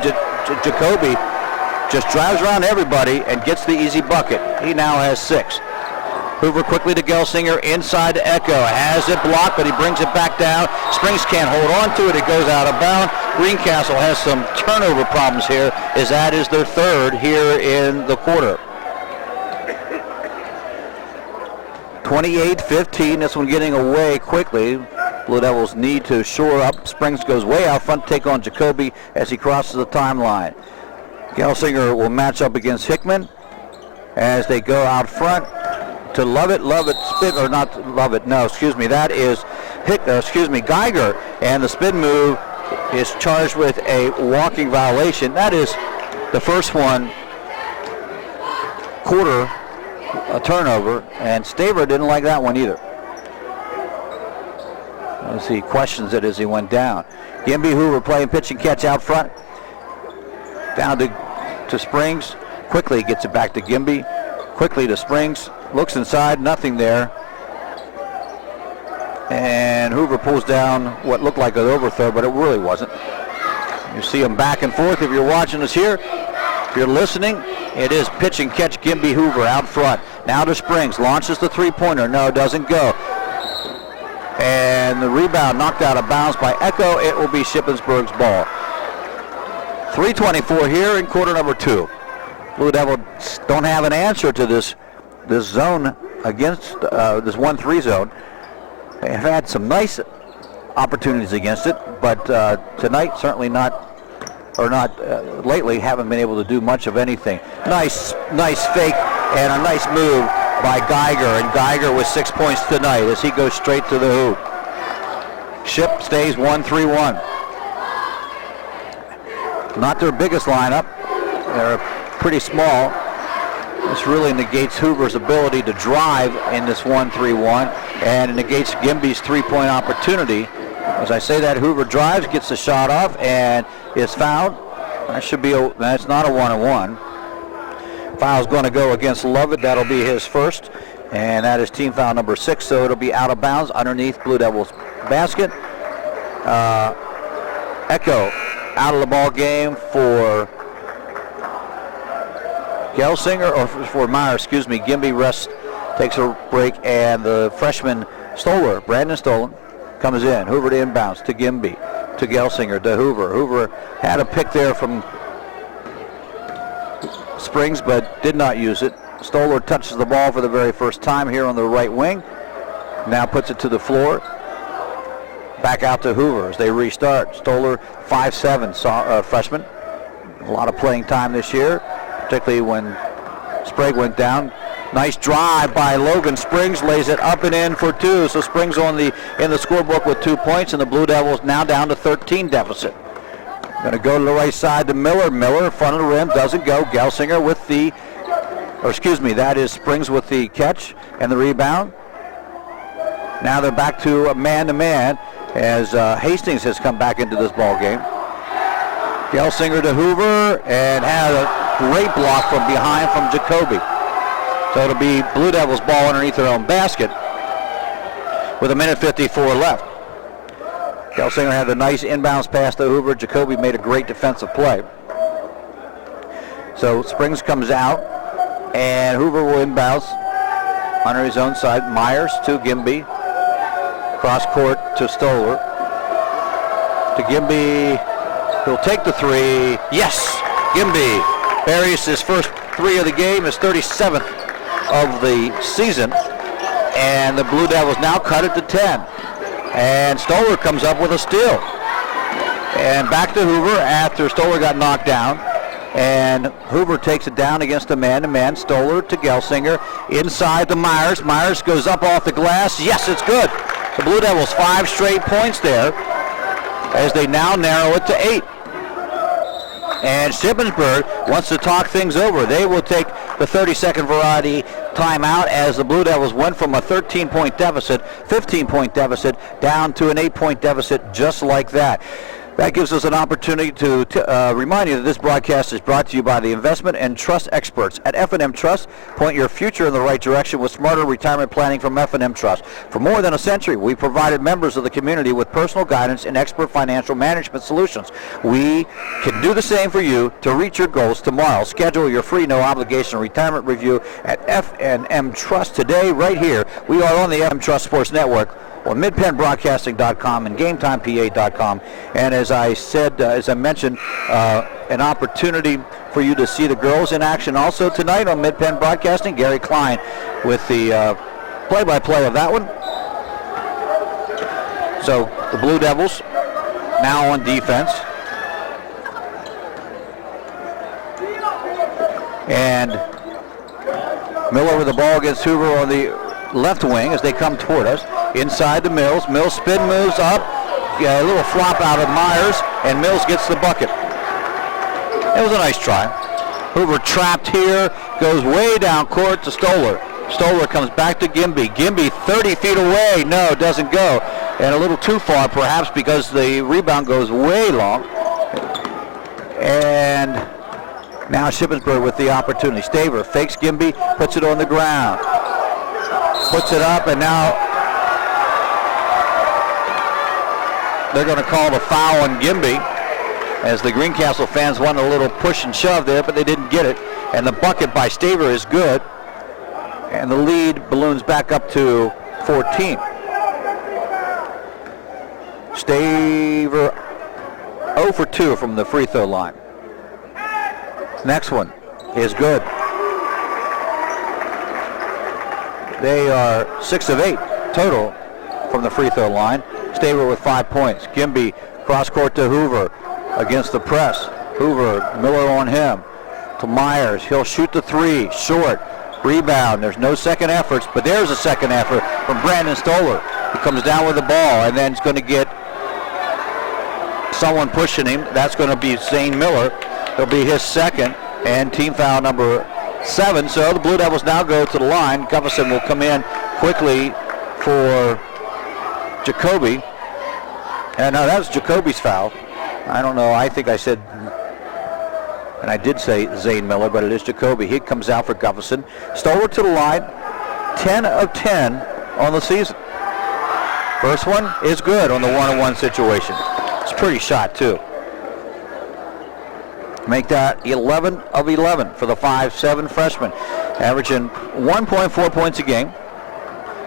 just drives around everybody and gets the easy bucket. He now has 6. Hoover quickly to Gelsinger, inside to Echo. Has it blocked, but he brings it back down. Springs can't hold on to it. It goes out of bounds. Greencastle has some turnover problems here, as that is their third here in the quarter. 28-15, this one getting away quickly. Blue Devils need to shore up. Springs goes way out front to take on Jacoby as he crosses the timeline. Gelsinger will match up against Hickman as they go out front to Lovett, that is Geiger, and the spin move is charged with a walking violation. That is the first one, quarter, a turnover, and Staver didn't like that one either. As he questions it as he went down. Gimby Hoover playing pitch and catch out front. Down to Springs. Quickly gets it back to Gimby. Quickly to Springs. Looks inside, nothing there. And Hoover pulls down what looked like an overthrow, but it really wasn't. You see them back and forth. If you're watching us here, if you're listening, it is pitch and catch Gimby Hoover out front. Now to Springs, launches the three-pointer. No, doesn't go. And the rebound knocked out of bounds by Echo. It will be Shippensburg's ball. 3:24 here in quarter number 2. Blue Devils don't have an answer to this zone against this 1-3 zone. They have had some nice opportunities against it, but tonight certainly lately haven't been able to do much of anything. Nice fake And a nice move by Geiger, and Geiger with 6 points tonight as he goes straight to the hoop. Ship stays 1-3-1. Not their biggest lineup. They're pretty small. This really negates Hoover's ability to drive in this 1-3-1, and it negates Gimby's three-point opportunity. As I say that, Hoover drives, gets the shot off, and is fouled. That's not a 1-on-1. Foul's going to go against Lovett. That'll be his first, and that is team foul number 6, so it'll be out of bounds underneath Blue Devils basket. Echo out of the ball game for Gelsinger, or for Meyer, excuse me. Gimby rests, takes a break, and the freshman Brandon Stolen, comes in. Hoover to inbounds to Gimby, to Gelsinger, to Hoover. Hoover had a pick there from Springs, but did not use it. Stoller touches the ball for the very first time here on the right wing. Now puts it to the floor. Back out to Hoover as they restart. Stoller, 5'7", freshman. A lot of playing time this year, particularly when Sprague went down. Nice drive by Logan. Springs lays it up and in for 2. So Springs in the scorebook with 2 points, and the Blue Devils now down to 13 deficit. Going to go to the right side to Miller. Miller in front of the rim, doesn't go. Gelsinger with that is Springs with the catch and the rebound. Now they're back to a man-to-man as Hastings has come back into this ball game. Gelsinger to Hoover, and had a great block from behind from Jacoby. So it'll be Blue Devils ball underneath their own basket with 1:54 left. Gelsinger had a nice inbounds pass to Hoover. Jacoby made a great defensive play. So Springs comes out, and Hoover will inbounds under his own side. Myers to Gimby. Cross court to Stoller. To Gimby. He'll take the 3. Yes! Gimby buries his first 3 of the game, his 37th of the season. And the Blue Devils now cut it to 10. And Stoller comes up with a steal. And back to Hoover after Stoller got knocked down. And Hoover takes it down against a man-to-man. Stoller to Gelsinger. Inside to Myers. Myers goes up off the glass. Yes, it's good. The Blue Devils 5 straight points there as they now narrow it to 8. And Shippensburg wants to talk things over. They will take the 30-second variety timeout as the Blue Devils went from a 13-point deficit, 15-point deficit, down to an 8-point deficit just like that. That gives us an opportunity to remind you that this broadcast is brought to you by the investment and trust experts at F&M Trust. Point your future in the right direction with smarter retirement planning from F&M Trust. For more than a century, we provided members of the community with personal guidance and expert financial management solutions. We can do the same for you to reach your goals tomorrow. Schedule your free no-obligation retirement review at F&M Trust today, right here. We are on the F&M Trust Sports Network, on midpennbroadcasting.com and GameTimePA.com. And as I said, as I mentioned, an opportunity for you to see the girls in action also tonight on Mid-Penn Broadcasting. Gary Klein with the play-by-play of that one. So the Blue Devils now on defense. And Miller with the ball against Hoover on the left wing as they come toward us. Inside to Mills. Mills spin moves up. A little flop out of Myers, and Mills gets the bucket. It was a nice try. Hoover trapped here, goes way down court to Stoller. Stoller comes back to Gimby. Gimby 30 feet away. No, doesn't go. And a little too far perhaps because the rebound goes way long. And now Shippensburg with the opportunity. Staver fakes Gimby, puts it on the ground. Puts it up, and now they're going to call the foul on Gimby as the Greencastle fans want a little push and shove there, but they didn't get it. And the bucket by Staver is good. And the lead balloons back up to 14. Staver 0 for 2 from the free throw line. Next one is good. They are 6 of 8 total from the free throw line. Staver with 5 points. Gimby cross court to Hoover against the press. Hoover, Miller on him. To Myers. He'll shoot the 3. Short. Rebound. There's no second efforts, but there's a second effort from Brandon Stoller. He comes down with the ball, and then he's going to get someone pushing him. That's going to be Zane Miller. It'll be his second, and team foul number 7. So the Blue Devils now go to the line. Gufferson will come in quickly for Jacoby. And now that's Jacoby's foul. I don't know. I think I said, and I did say Zane Miller, but it is Jacoby. He comes out for Gufferson. Stoller to the line. 10 of 10 on the season. First one is good on the one-on-one situation. It's a pretty shot, too. Make that 11 of 11 for the 5'7" freshman. Averaging 1.4 points a game.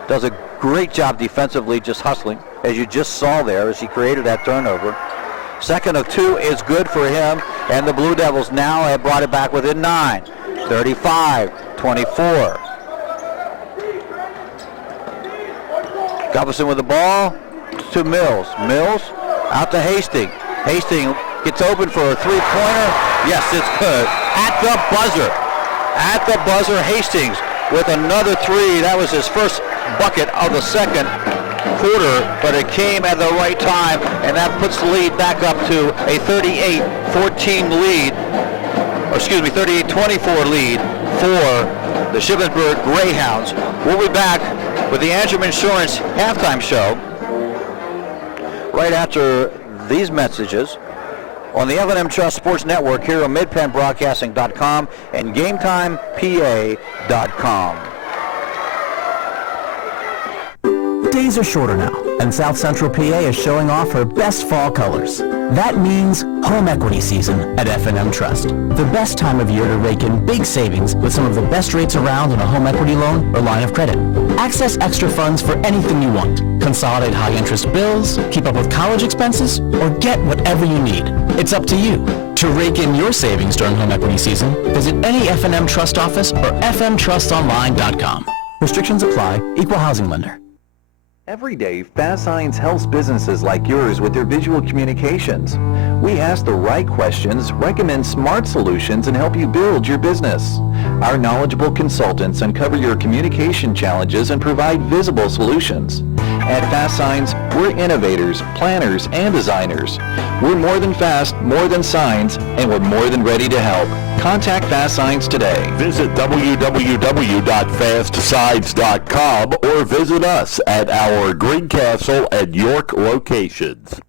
Does a great job defensively, just hustling, as you just saw there as he created that turnover. Second of 2 is good for him, and the Blue Devils now have brought it back within 9. 35-24. Gufferson with the ball to Mills. Mills out to Hastings. Hastings gets open for a three-pointer. Yes, it's good. At the buzzer. At the buzzer, Hastings with another 3. That was his first bucket of the second quarter, but it came at the right time, and that puts the lead back up to a 38-14 lead, or excuse me, 38-24 lead for the Shippensburg Greyhounds. We'll be back with the Antrim Insurance halftime show right after these messages on the F&M Trust Sports Network here on MidPennBroadcasting.com and GameTimePA.com. Days are shorter now, and South Central PA is showing off her best fall colors. That means home equity season at F&M Trust. The best time of year to rake in big savings with some of the best rates around on a home equity loan or line of credit. Access extra funds for anything you want. Consolidate high-interest bills, keep up with college expenses, or get whatever you need. It's up to you. To rake in your savings during home equity season, visit any F&M Trust office or fmtrustonline.com. Restrictions apply. Equal housing lender. Every day, Fast Signs helps businesses like yours with their visual communications. We ask the right questions, recommend smart solutions, and help you build your business. Our knowledgeable consultants uncover your communication challenges and provide visible solutions. At Fast Signs, we're innovators, planners, and designers. We're more than fast, more than signs, and we're more than ready to help. Contact Fast Signs today. Visit www.fastsigns.com or visit us at our Greencastle and York locations.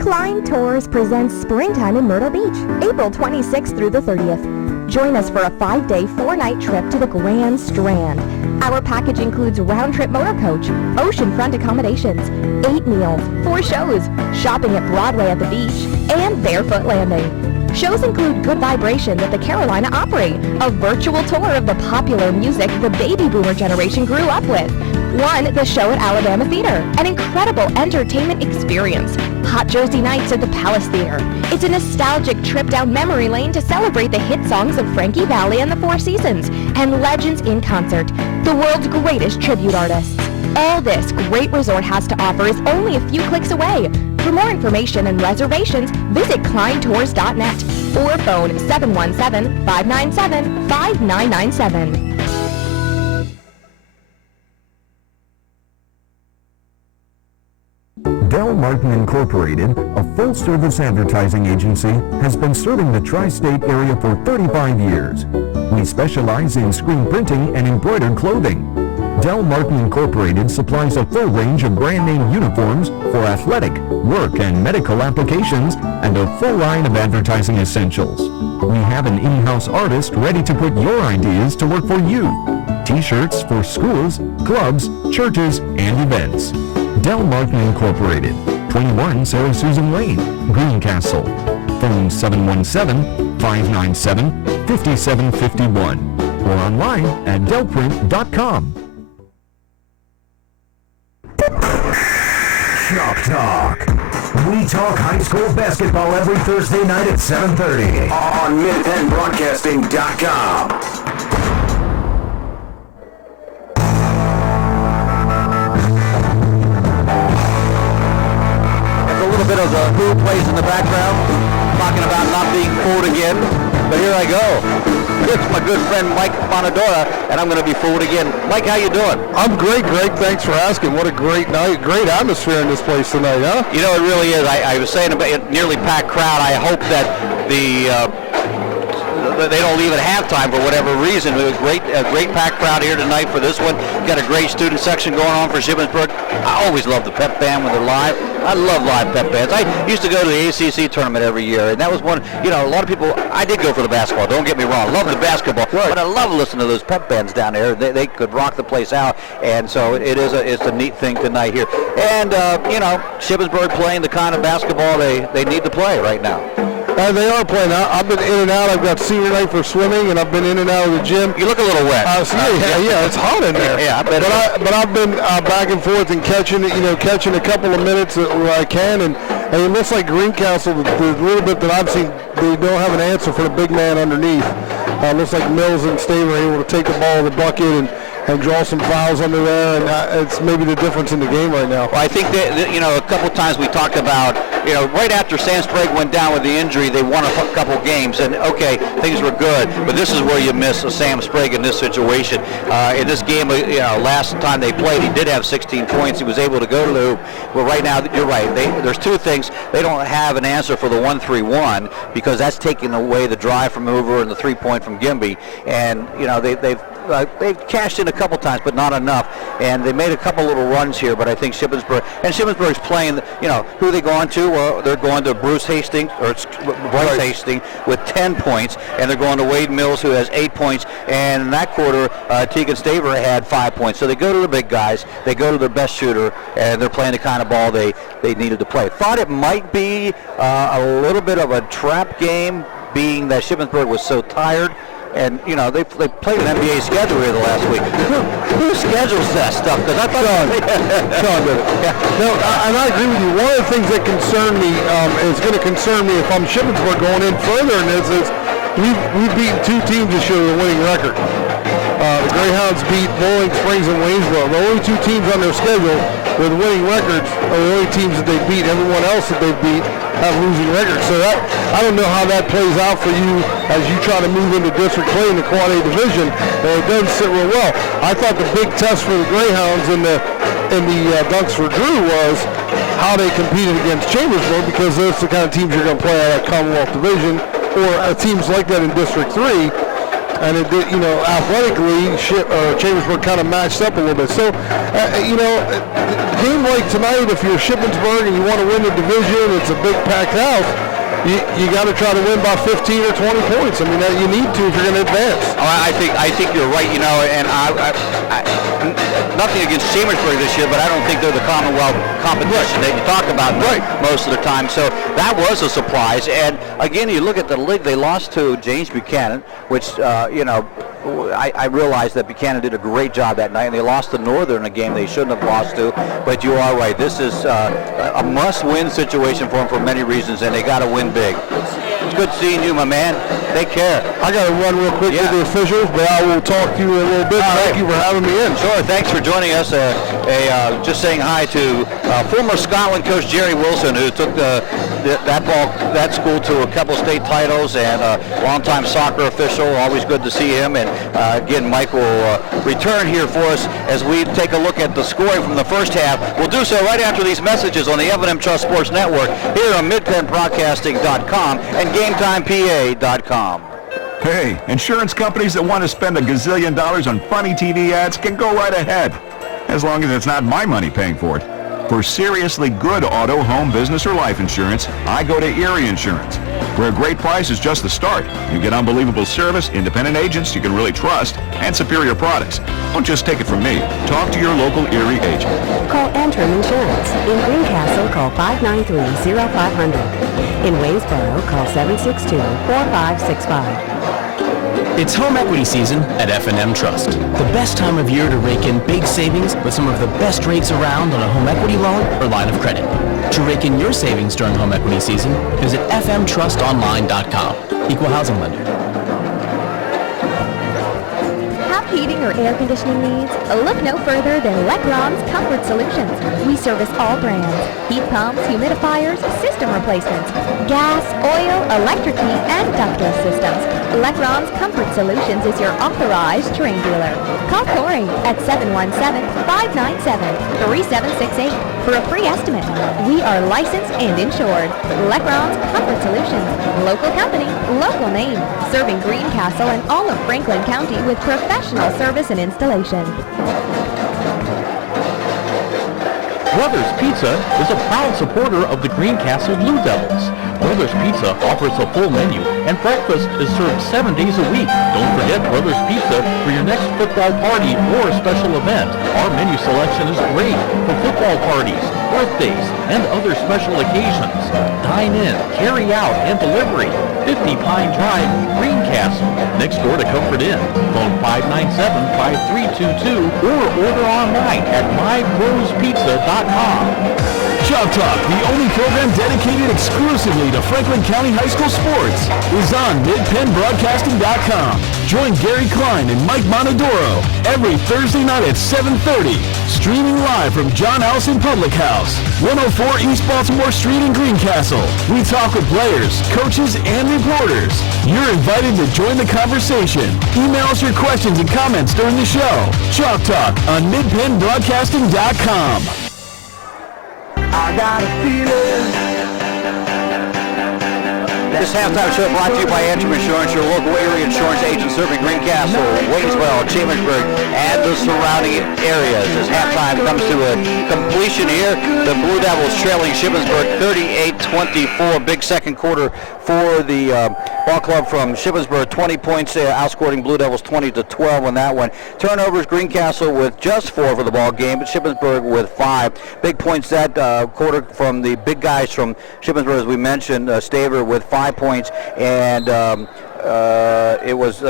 Klein Tours presents Springtime in Myrtle Beach, April 26th through the 30th. Join us for a 5-day, 4-night trip to the Grand Strand. Our package includes round-trip motor coach, oceanfront accommodations, 8 meals, 4 shows, shopping at Broadway at the beach, and Barefoot Landing. Shows include Good Vibrations at the Carolina Opry, a virtual tour of the popular music the baby boomer generation grew up with. The show at Alabama Theater, an incredible entertainment experience. Hot Jersey Nights at the Palace Theater. It's a nostalgic trip down memory lane to celebrate the hit songs of Frankie Valli and the Four Seasons, and legends in concert, the world's greatest tribute artists. All this great resort has to offer is only a few clicks away. For more information and reservations, visit kleintours.net or phone 717-597-5997. Del Martin Incorporated, a full-service advertising agency, has been serving the tri-state area for 35 years. We specialize in screen printing and embroidered clothing. Del Martin Incorporated supplies a full range of brand-name uniforms for athletic, work, and medical applications, and a full line of advertising essentials. We have an in-house artist ready to put your ideas to work for you. T-shirts for schools, clubs, churches, and events. Del Martin Incorporated, 21 Sarah Susan Lane, Greencastle. Phone 717-597-5751 or online at delprint.com. Shop Talk. We talk high school basketball every Thursday night at 7:30 on MidPennBroadcasting.com. Bit of the Who plays in the background, talking about not being fooled again, but here I go. with my good friend Mike Bonadora, and I'm going to be fooled again. Mike, how you doing? I'm great, Greg. Thanks for asking. What a great night, great atmosphere in this place tonight, huh? You know, it really is. I was saying about a nearly packed crowd. I hope that they don't leave at halftime for whatever reason. It was a great packed crowd here tonight for this one. Got a great student section going on for Shippensburg. I always love the pep band when they're live. I love live pep bands. I used to go to the ACC tournament every year, and that was one, you know, a lot of people, I did go for the basketball, don't get me wrong. I love the basketball, but I love listening to those pep bands down there. They could rock the place out, and so it's a neat thing tonight here. And, you know, Shippensburg playing the kind of basketball they need to play right now. They are playing. I've been in and out. I've got senior night for swimming, and I've been in and out of the gym. You look a little wet. Yeah, it's hot in there. Yeah, I bet. But I've been back and forth and catching a couple of minutes where I can, and it looks like Greencastle, the little bit that I've seen, they don't have an answer for the big man underneath. Looks like Mills and Staver are able to take the ball in the bucket and draw some fouls under there, and it's maybe the difference in the game right now. Well, I think that, you know, a couple times we talked about, you know, right after Sam Sprague went down with the injury, they won a couple games, and okay, things were good, but this is where you miss a Sam Sprague in this situation. In this game, you know, last time they played, he did have 16 points. He was able to go to the hoop. Well, right now, you're right. There's two things. They don't have an answer for the 1-3-1 because that's taking away the drive from Hoover and the 3-point from Gimby, and you know they've cashed in a couple times, but not enough. And they made a couple little runs here, but I think Shippensburg's playing, you know, who are they going to? Well, they're going to Bryce Hastings with 10 points, and they're going to Wade Mills, who has 8 points. And in that quarter, Tegan Staver had 5 points. So they go to the big guys, they go to their best shooter, and they're playing the kind of ball they needed to play. Thought it might be a little bit of a trap game, being that Shippensburg was so tired. And, you know, they played an NBA schedule here the last week. Who schedules that stuff? Because I thought Sean did it. Yeah. No, and I agree with you. One of the things that concern me is going to concern me if I'm Shippensburg going in further in this is we've beaten two teams this year with a winning record. The Greyhounds beat Bowling Springs and Waynesboro. The only two teams on their schedule with winning records are the only teams that they beat. Everyone else that they beat have losing records. So I don't know how that plays out for you as you try to move into district play in the Quad A division. It doesn't sit real well. I thought the big test for the Greyhounds in the Dunks for Drew was how they competed against Chambersburg, because those are the kind of teams you're going to play out of Commonwealth Division or teams like that in District 3. And it did, you know, athletically, Chambersburg kind of matched up a little bit. So, you know, a game like tonight, if you're Shippensburg and you want to win the division, it's a big packed house. You got to try to win by 15 or 20 points. I mean, you need to if you're going to advance. I think you're right. You know, and I nothing against Chambersburg this year, but I don't think they're the Commonwealth competition that you talk about most of the time. So that was a surprise. And again, you look at the league; they lost to James Buchanan, which you know. I realized that Buchanan did a great job that night, and they lost to Northern, a game they shouldn't have lost to. But you are right. This is a must-win situation for them for many reasons, and they got to win big. It's good seeing you, my man. Take care. I got to run real quick with the officials, but I will talk to you in a little bit. Thank you for having me in. Sure. Thanks for joining us. Just saying hi to former Scotland coach Jerry Wilson, who took that school to a couple state titles, and a longtime soccer official. Always good to see him. And again, Mike will return here for us as we take a look at the scoring from the first half. We'll do so right after these messages on the F&M Trust Sports Network here on MidPennBroadcasting.com and GameTimePA.com. Hey, insurance companies that want to spend $1 gazillion on funny TV ads can go right ahead, as long as it's not my money paying for it. For seriously good auto, home, business, or life insurance, I go to Erie Insurance, where a great price is just the start. You get unbelievable service, independent agents you can really trust, and superior products. Don't just take it from me. Talk to your local Erie agent. Call Antrim Insurance. In Greencastle, call 593-0500. In Waynesboro, call 762-4565. It's home equity season at F&M Trust. The best time of year to rake in big savings with some of the best rates around on a home equity loan or line of credit. To rake in your savings during home equity season, visit fmtrustonline.com. Equal housing lender. heating or air conditioning needs? Look no further than Lecron's Comfort Solutions. We service all brands: heat pumps, humidifiers, system replacements, gas, oil, electric heat, and ductless systems. Lecron's Comfort Solutions is your authorized Terrain dealer. Call Corey at 717-597-3768 for a free estimate. We are licensed and insured. Lecron's Comfort Solutions. Local company, local name. Serving Greencastle and all of Franklin County with professional service and installation. Brothers Pizza is a proud supporter of the Greencastle Blue Devils. Brothers Pizza offers a full menu, and breakfast is served 7 days a week. Don't forget Brothers Pizza for your next football party or special event. Our menu selection is great for football parties, birthdays, and other special occasions. Dine in, carry out, and delivery. 50 Pine Drive, Greencastle, next door to Comfort Inn. Phone 597-5322 or order online at mybrowspizza.com. Shop Talk, the only program dedicated exclusively to Franklin County High School sports, is on MidPennBroadcasting.com. Join Gary Klein and Mike Monodoro every Thursday night at 7:30. Streaming live from John Allison Public House, 104 East Baltimore Street in Greencastle. We talk with players, coaches, and reporters. You're invited to join the conversation. Email us your questions and comments during the show. Chalk Talk on MidPennBroadcasting.com. I got a feeling. This halftime show brought to you by Antrim Insurance, your local area insurance agent serving Greencastle, Waynesville, Shippensburg, and the surrounding areas. As halftime comes to a completion here, the Blue Devils trailing Shippensburg 38-24. Big second quarter for the ball club from Shippensburg. 20 points, outscoring Blue Devils 20-12 on that one. Turnovers, Greencastle with just 4 for the ball game, but Shippensburg with 5. Big points that quarter from the big guys from Shippensburg, as we mentioned. Staver with 5 points, and it was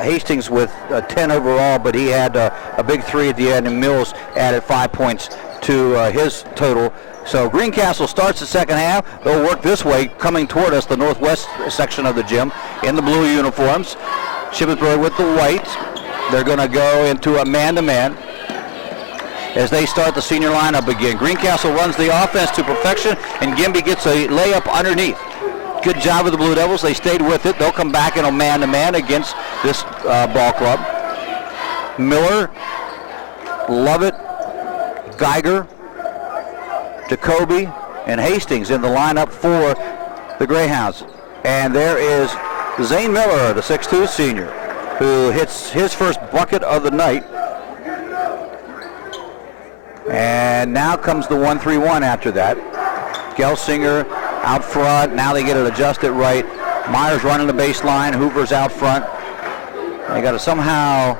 Hastings with 10 overall, but he had a big 3 at the end, and Mills added 5 points to his total. So Greencastle starts the second half. They'll work this way, coming toward us, the northwest section of the gym, in the blue uniforms. Shippensburg with the whites. They're going to go into a man-to-man as they start the senior lineup again. Greencastle runs the offense to perfection, and Gimby gets a layup underneath. Good job of the Blue Devils. They stayed with it. They'll come back in a man-to-man against this ball club. Miller, Lovett, Geiger, Jacoby, and Hastings in the lineup for the Greyhounds. And there is Zane Miller, the 6'2 senior, who hits his first bucket of the night. And now comes the 1-3-1 after that. Gelsinger out front. Now they get it adjusted right. Myers running the baseline. Hoover's out front. They got to somehow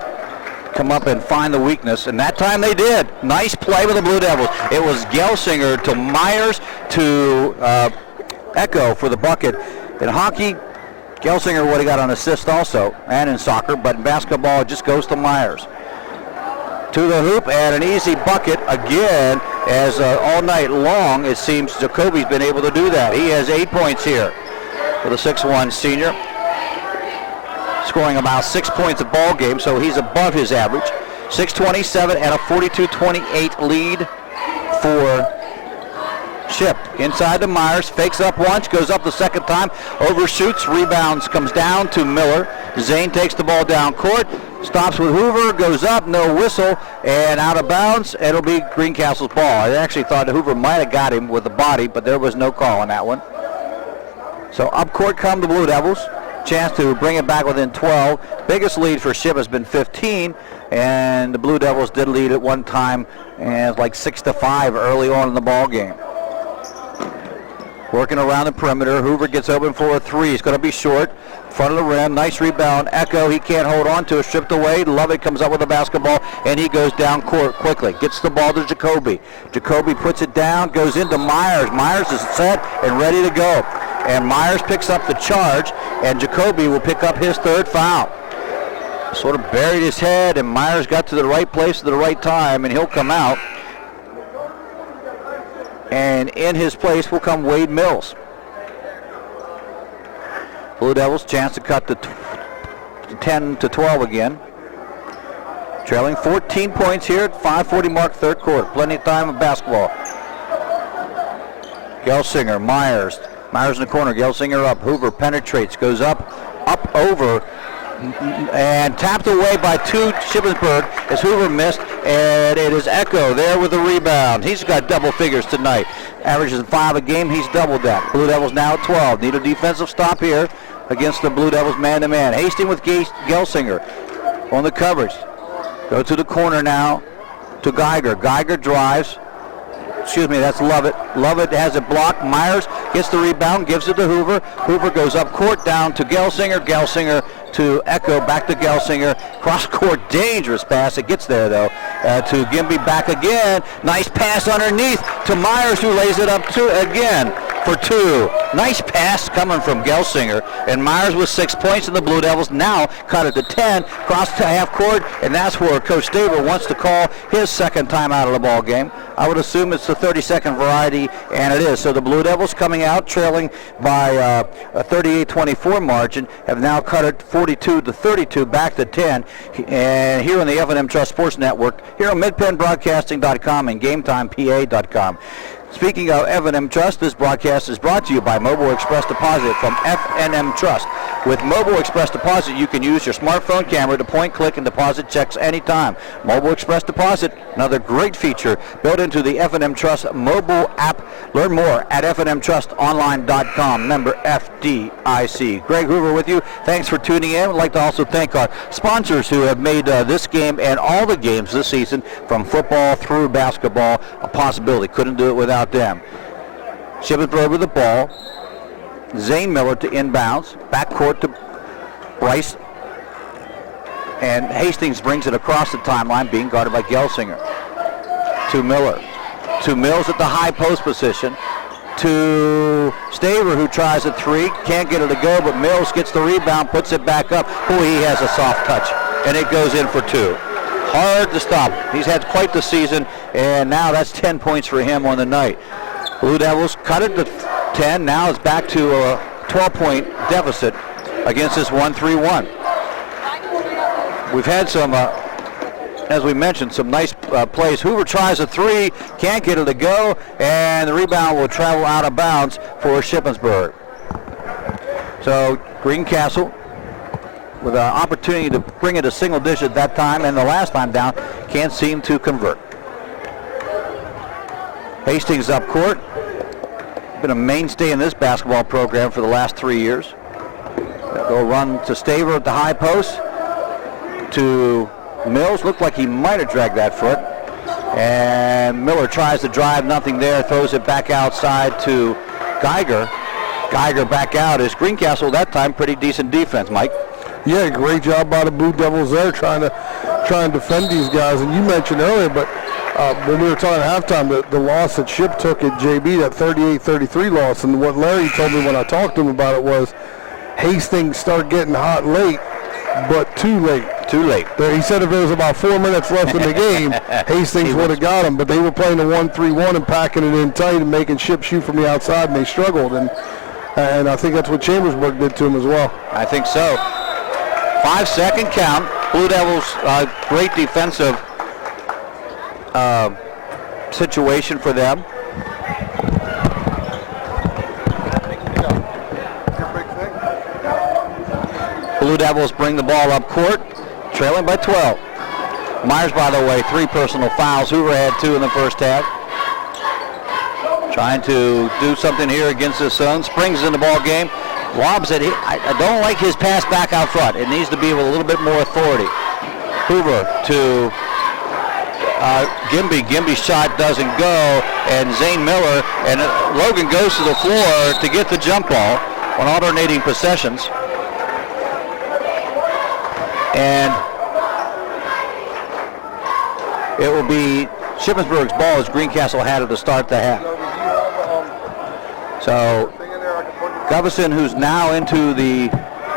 come up and find the weakness, and that time they did. Nice play with the Blue Devils. It was Gelsinger to Myers to Echo for the bucket. In hockey, Gelsinger would have got an assist also, and in soccer, but in basketball, it just goes to Myers. To the hoop, and an easy bucket again, as all night long, it seems Jacoby's been able to do that. He has 8 points here for the 6'1 senior, scoring about 6 points a ball game, so he's above his average. 6:27 and a 42-28 lead for Chip. Inside to Myers, fakes up once, goes up the second time, overshoots, rebounds, comes down to Miller. Zane takes the ball down court, stops with Hoover, goes up, no whistle, and out of bounds. It'll be Greencastle's ball. I actually thought Hoover might have got him with the body, but there was no call on that one. So up court come the Blue Devils. Chance to bring it back within 12. Biggest lead for Ship has been 15, and the Blue Devils did lead at one time, and like 6-5 early on in the ball game. Working around the perimeter, Hoover gets open for a 3. He's going to be short, front of the rim, nice rebound. Echo, he can't hold on to it, stripped away. Lovett comes up with the basketball, and he goes down court quickly. Gets the ball to Jacoby. Jacoby puts it down, goes into Myers. Myers is set and ready to go. And Myers picks up the charge, and Jacoby will pick up his third foul. Sort of buried his head, and Myers got to the right place at the right time, and he'll come out. And in his place will come Wade Mills. Blue Devils chance to cut to 10-12 again. Trailing 14 points here at 5:40 mark, third quarter. Plenty of time of basketball. Gelsinger, Myers in the corner. Gelsinger up. Hoover penetrates, goes up, over, and tapped away by Shippensburg as Hoover missed, and it is Echo there with the rebound. He's got double figures tonight. Averages 5 a game. He's doubled that. Blue Devils now at 12. Need a defensive stop here against the Blue Devils man-to-man. Hastings with Gelsinger on the coverage. Go to the corner now to Geiger. Geiger drives. That's Lovett. Lovett has it blocked. Myers gets the rebound, gives it to Hoover. Hoover goes up court down to Gelsinger. Gelsinger to Echo, back to Gelsinger. Cross court, dangerous pass. It gets there though. To Gimby, back again. Nice pass underneath to Myers, who lays it up again for 2. Nice pass coming from Gelsinger. And Myers with 6 points, and the Blue Devils now cut it to 10. Cross to half court, and that's where Coach Staver wants to call his second time out of the ball game. I would assume it's the 30-second variety, and it is. So the Blue Devils coming out trailing by a 38-24 margin have now cut it 42-32, back to 10. And here on the F&M Trust Sports Network, here on MidPennBroadcasting.com and GameTimePA.com. Speaking of F&M Trust, this broadcast is brought to you by Mobile Express Deposit from F&M Trust. With Mobile Express Deposit, you can use your smartphone camera to point, click, and deposit checks anytime. Mobile Express Deposit, another great feature built into the F&M Trust mobile app. Learn more at fnmtrustonline.com. Member FDIC. Greg Hoover with you. Thanks for tuning in. I'd like to also thank our sponsors who have made this game and all the games this season, from football through basketball, a possibility. Couldn't do it without them. Shippensburg with the ball. Zane Miller to inbounds. Backcourt to Bryce. And Hastings brings it across the timeline, being guarded by Gelsinger. To Miller. To Mills at the high post position. To Staver, who tries a 3. Can't get it to go, but Mills gets the rebound, puts it back up. Boy, he has a soft touch. And it goes in for 2. Hard to stop. He's had quite the season, and now that's 10 points for him on the night. Blue Devils cut it to 10. Now it's back to a 12-point deficit against this 1-3-1. We've had some, as we mentioned, some nice plays. Hoover tries a 3, can't get it to go, and the rebound will travel out of bounds for Shippensburg. So Greencastle, with an opportunity to bring it to single digit that time and the last time down, can't seem to convert. Hastings up court. Been a mainstay in this basketball program for the last 3 years. They'll run to Staver at the high post. To Mills. Looked like he might have dragged that foot. And Miller tries to drive, nothing there. Throws it back outside to Geiger. Geiger back out. Is Greencastle that time pretty decent defense, Mike? Yeah, great job by the Blue Devils there trying to defend these guys. And you mentioned earlier, but when we were talking at halftime, the loss that Ship took at JB, that 38-33 loss, and what Larry told me when I talked to him about it was Hastings started getting hot late, but too late. Too late. He said if there was about 4 minutes left in the game, Hastings would have got him, but they were playing a 1-3-1 and packing it in tight and making Ship shoot from the outside, and they struggled. And I think that's what Chambersburg did to him as well. I think so. 5-second count. Blue Devils, great defensive situation for them. Blue Devils bring the ball up court, trailing by 12. Myers, by the way, 3 personal fouls. Hoover had 2 in the first half. Trying to do something here against his son. Springs in the ball game. Lobs it. I don't like his pass back out front. It needs to be with a little bit more authority. Hoover to Gimby. Gimby's shot doesn't go, and Zane Miller and Logan goes to the floor to get the jump ball on alternating possessions. And it will be Shippensburg's ball as Greencastle had it to start the half. So Govison, who's now into the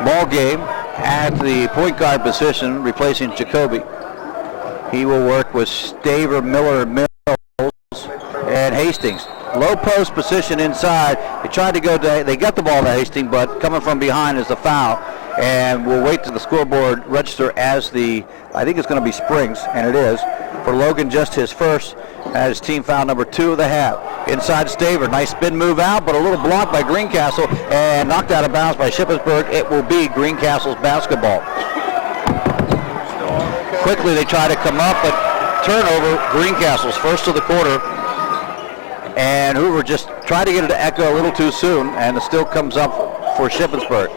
ball game at the point guard position, replacing Jacoby. He will work with Staver, Miller, Mills, and Hastings. Low post position inside. They tried to go to, they got the ball to Hastings, but coming from behind is the foul. And we'll wait to the scoreboard register as I think it's going to be Springs, and it is. For Logan, just his first, as team foul number 2 of the half. Inside Staver, nice spin move out, but a little block by Greencastle, and knocked out of bounds by Shippensburg. It will be Greencastle's basketball. Quickly they try to come up, but turnover, Greencastle's first of the quarter. And Hoover just tried to get it to Echo a little too soon, and it still comes up for Shippensburg.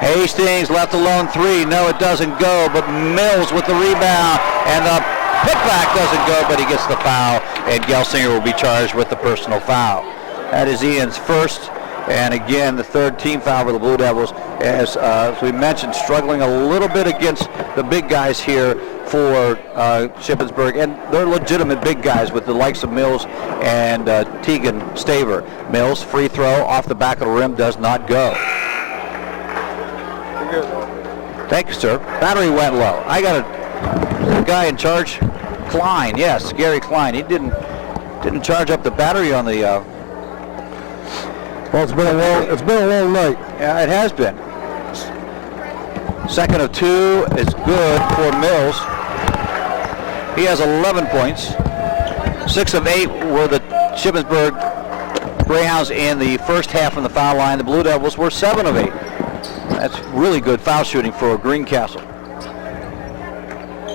Hastings left alone 3. No, it doesn't go, but Mills with the rebound, and the putback doesn't go, but he gets the foul, and Gelsinger will be charged with the personal foul. That is Ian's first, and again, the third team foul for the Blue Devils, as we mentioned, struggling a little bit against the big guys here for Shippensburg, and they're legitimate big guys with the likes of Mills and Tegan Staver. Mills, free throw off the back of the rim, does not go. Thank you, sir. Battery went low. I got a guy in charge, Klein. Yes, Gary Klein. He didn't charge up the battery on the. Well, it's been a long night. Yeah, it has been. Second of 2 is good for Mills. He has 11 points. 6 of 8 were the Shippensburg Greyhounds in the first half from the foul line. The Blue Devils were 7 of 8. That's really good foul shooting for Greencastle.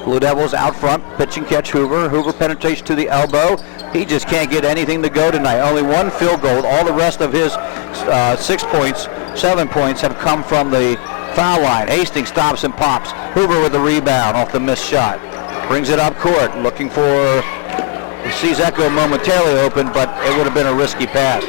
Blue Devils out front, pitch and catch Hoover. Hoover penetrates to the elbow. He just can't get anything to go tonight. Only 1 field goal. All the rest of his 7 points have come from the foul line. Hastings stops and pops. Hoover with the rebound off the missed shot. Brings it up court, looking for, he sees Echo momentarily open, but it would have been a risky pass.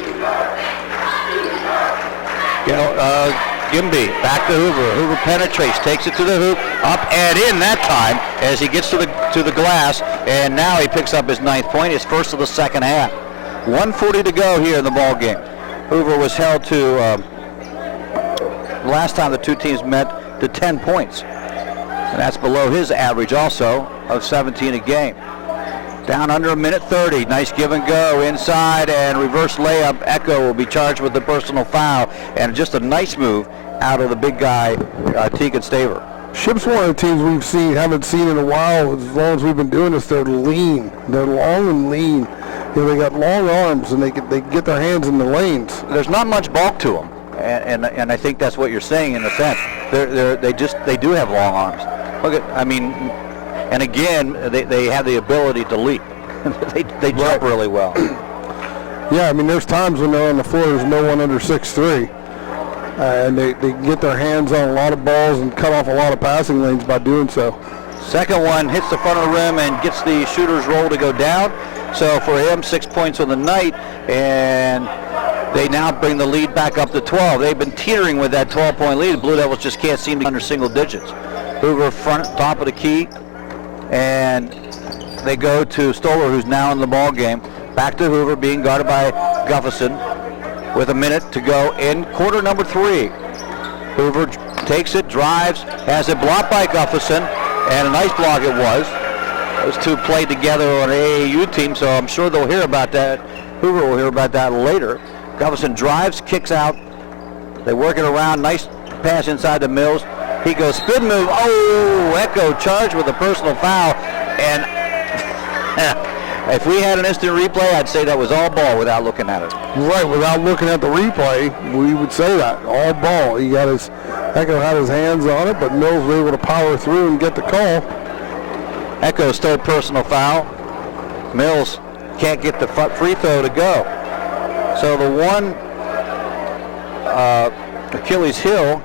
Gimby back to Hoover. Hoover penetrates, takes it to the hoop, up and in that time as he gets to the glass, and now he picks up his 9th point, his first of the second half. 1:40 to go here in the ball game. Hoover was held to last time the two teams met to 10 points, and that's below his average also of 17 a game. Down under a minute 30. Nice give and go inside and reverse layup. Echo will be charged with the personal foul, and just a nice move out of the big guy, Tegan Staver. Ship's one of the teams haven't seen in a while. As long as we've been doing this, they're lean. They're long and lean. They got long arms, and they get their hands in the lanes. There's not much bulk to them, and I think that's what you're saying in a sense. They do have long arms. Look at, and again, they have the ability to leap. they jump really well. Yeah, there's times when they're on the floor, there's no one under 6'3", and they can get their hands on a lot of balls and cut off a lot of passing lanes by doing so. Second one hits the front of the rim and gets the shooter's roll to go down. So for him, 6 points on the night, and they now bring the lead back up to 12. They've been teetering with that 12-point lead. The Blue Devils just can't seem to under single digits. Hoover front, top of the key. And they go to Stoller, who's now in the ball game. Back to Hoover, being guarded by Gufferson with a minute to go in quarter number 3. Hoover takes it, drives, has it blocked by Gufferson, and a nice block it was. Those two played together on an AAU team, so I'm sure they'll hear about that. Hoover will hear about that later. Gufferson drives, kicks out. They work it around. Nice pass inside to Mills. He goes spin move. Oh, Echo charged with a personal foul. And if we had an instant replay, I'd say that was all ball without looking at it. Right, without looking at the replay, we would say that. All ball. Echo had his hands on it, but Mills was able to power through and get the call. Echo's third personal foul. Mills can't get the free throw to go. So the one Achilles heel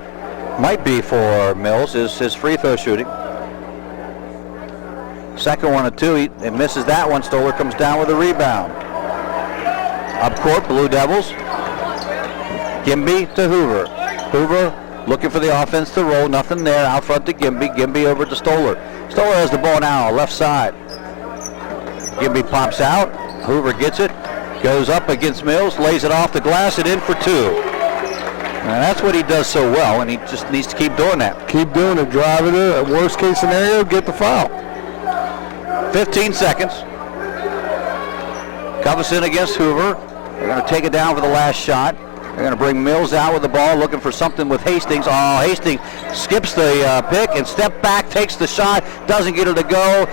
might be for Mills is his free throw shooting. Second one of 2, he misses that one. Stoller comes down with a rebound. Up court, Blue Devils. Gimby to Hoover. Hoover looking for the offense to roll. Nothing there. Out front to Gimby. Gimby over to Stoller. Stoller has the ball now, left side. Gimby pops out. Hoover gets it. Goes up against Mills. Lays it off the glass and in for 2. And that's what he does so well, and he just needs to keep doing that. Keep doing it, drive it in. Worst case scenario, get the foul. 15 seconds. Gufferson against Hoover. They're going to take it down for the last shot. They're going to bring Mills out with the ball, looking for something with Hastings. Oh, Hastings skips the pick and step back, takes the shot, doesn't get it to go.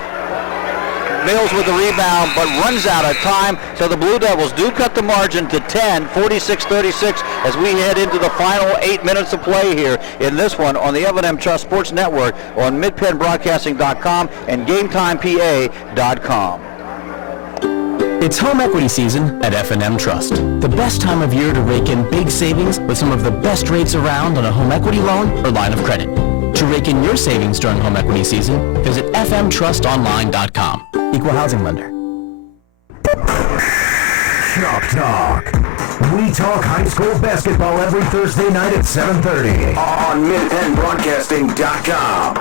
Mills with the rebound, but runs out of time. So the Blue Devils do cut the margin to 10, 46-36, as we head into the final 8 minutes of play here in this one on the F&M Trust Sports Network on midpennbroadcasting.com and GameTimePA.com. It's home equity season at F&M Trust. The best time of year to rake in big savings with some of the best rates around on a home equity loan or line of credit. To rake in your savings during home equity season, visit fmtrustonline.com. Equal housing lender. Shop Talk. We talk high school basketball every Thursday night at 7:30 on midpennbroadcasting.com.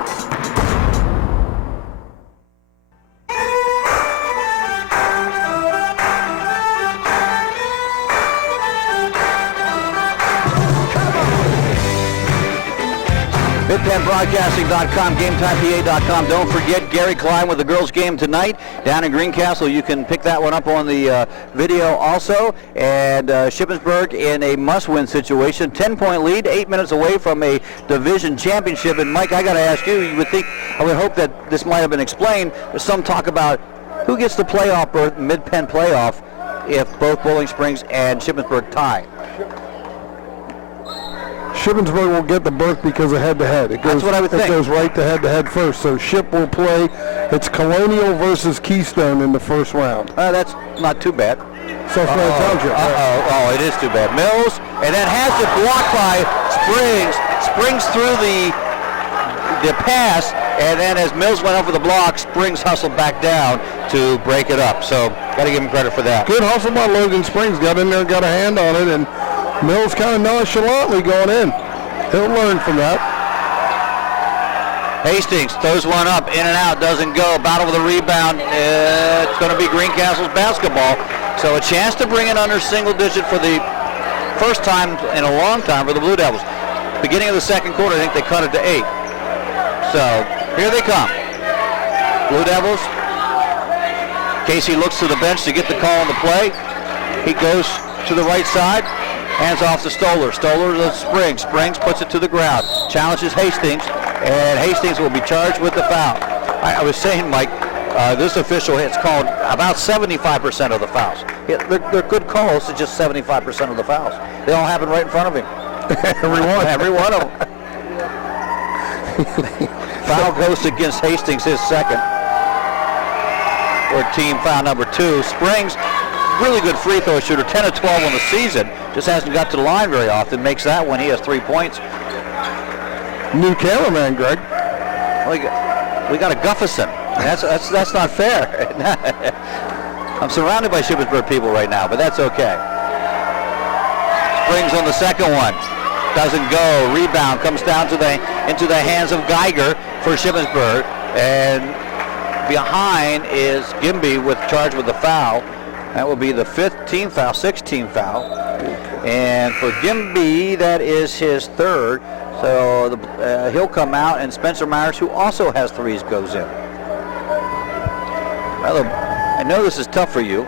MidpennBroadcasting.com, GameTimePA.com. Don't forget Gary Klein with the girls' game tonight down in Greencastle. You can pick that one up on the video also. And Shippensburg in a must-win situation. 10-point lead, 8 minutes away from a division championship. And Mike, I got to ask you, I would hope that this might have been explained. There's some talk about who gets the playoff berth, Mid-Penn playoff, if both Bowling Springs and Shippensburg tie. Shippensburg will get the berth because of head-to-head. That's what I would think. It goes right to head-to-head first. So Ship will play. It's Colonial versus Keystone in the first round. That's not too bad. So that's what I told you. Oh, it is too bad. Mills, and then has it blocked by Springs. Springs through the pass, and then as Mills went over the block, Springs hustled back down to break it up. So got to give him credit for that. Good hustle by Logan Springs. Got in there and got a hand on it, and Mills kind of nonchalantly going in. He'll learn from that. Hastings throws one up, in and out, doesn't go. Battle with the rebound. It's going to be Greencastle's basketball. So a chance to bring it under single digit for the first time in a long time for the Blue Devils. Beginning of the second quarter, I think they cut it to 8. So here they come. Blue Devils. Casey looks to the bench to get the call on the play. He goes to the right side. Hands off to Stoller. Stoller to Springs. Springs puts it to the ground. Challenges Hastings, and Hastings will be charged with the foul. I was saying, Mike, this official has called about 75% of the fouls. They're good calls, it's just 75% of the fouls. They all happen right in front of him. Every one of them. Foul goes against Hastings, his second. Or team foul number 2. Springs, really good free throw shooter, 10 of 12 on the season. Just hasn't got to the line very often. Makes that one. He has 3 points. New cameraman, Greg. We got a Gufferson. That's not fair. I'm surrounded by Shippensburg people right now, but that's okay. Springs on the second one. Doesn't go. Rebound comes down to into the hands of Geiger for Shippensburg. And behind is Gimby charged with the foul. That will be the 15th foul, 16th foul. And for Gimby, that is his third. So he'll come out, and Spencer Myers, who also has 3s, goes in. Well, I know this is tough for you,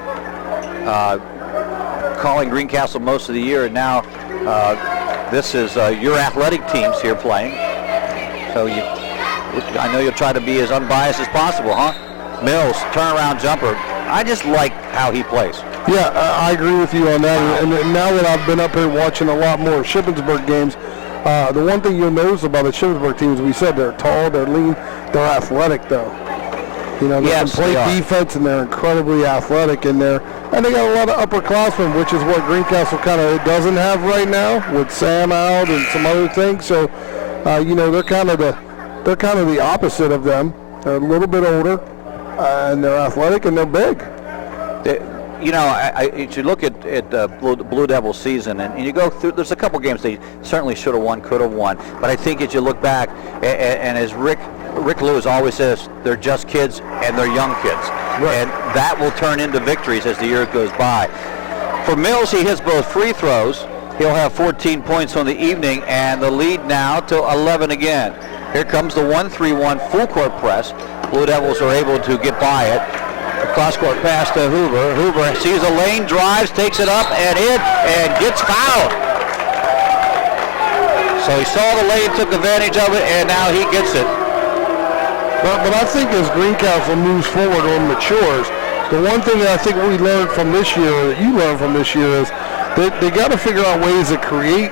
calling Greencastle most of the year, and now this is your athletic teams here playing. So I know you'll try to be as unbiased as possible, huh? Mills, turnaround jumper. I just like how he plays. Yeah, I agree with you on that. And now that I've been up here watching a lot more Shippensburg games, the one thing you'll notice about the Shippensburg teams, we said they're tall, they're lean, they're athletic though. You know, they can play defense, and they're incredibly athletic in there. And they got a lot of upperclassmen, which is what Greencastle kind of doesn't have right now with Sam out and some other things. So, you know, they're kind of the opposite of them. They're a little bit older. And they're athletic and they're big. You know, you should look at the Blue Devils season, and you go through. There's a couple games they certainly should have won, could have won. But I think as you look back, and as Rick Lewis always says, they're just kids and they're young kids, right. And that will turn into victories as the year goes by. For Mills, he hits both free throws. He'll have 14 points on the evening, and the lead now to 11 again. Here comes the 1-3-1 full court press. Blue Devils are able to get by it. Cross-court pass to Hoover. Hoover sees a lane, drives, takes it up and in, and gets fouled. So he saw the lane, took advantage of it, and now he gets it. But I think as Greencastle moves forward or matures, the one thing that I think we learned from this year, or that you learned from this year, is that they got to figure out ways to create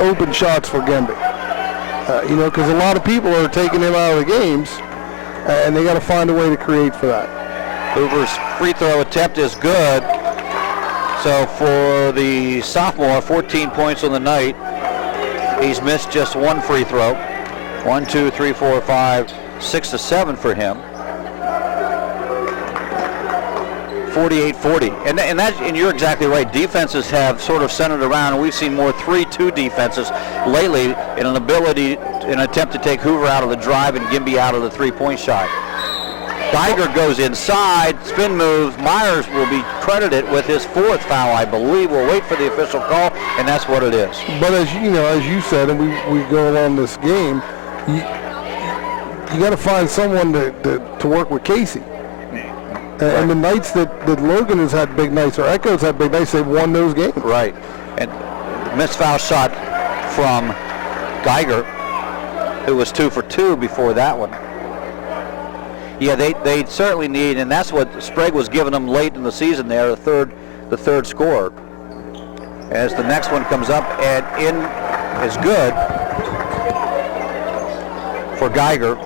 open shots for Gemby. Because a lot of people are taking him out of the games, and they got to find a way to create for that. Hoover's free throw attempt is good. So for the sophomore, 14 points on the night. He's missed just one free throw. 1, 2, 3, 4, 5, 6 to 7 for him. 48-40. And you're exactly right. Defenses have sort of centered around, and we've seen more 3-2 defenses lately in an attempt to take Hoover out of the drive and Gemby out of the three-point shot. Geiger goes inside, spin moves. Myers will be credited with his fourth foul, I believe. We'll wait for the official call, and that's what it is. But as you said, and we go along this game, you got to find someone to work with Casey. And the nights that Logan has had big nights, or Echo's had big nights, they've won those games. Right. And missed foul shot from Geiger, who was 2 for 2 before that one. Yeah, they certainly need, and that's what Sprague was giving them late in the season there, the third scorer. As the next one comes up and in is good for Geiger.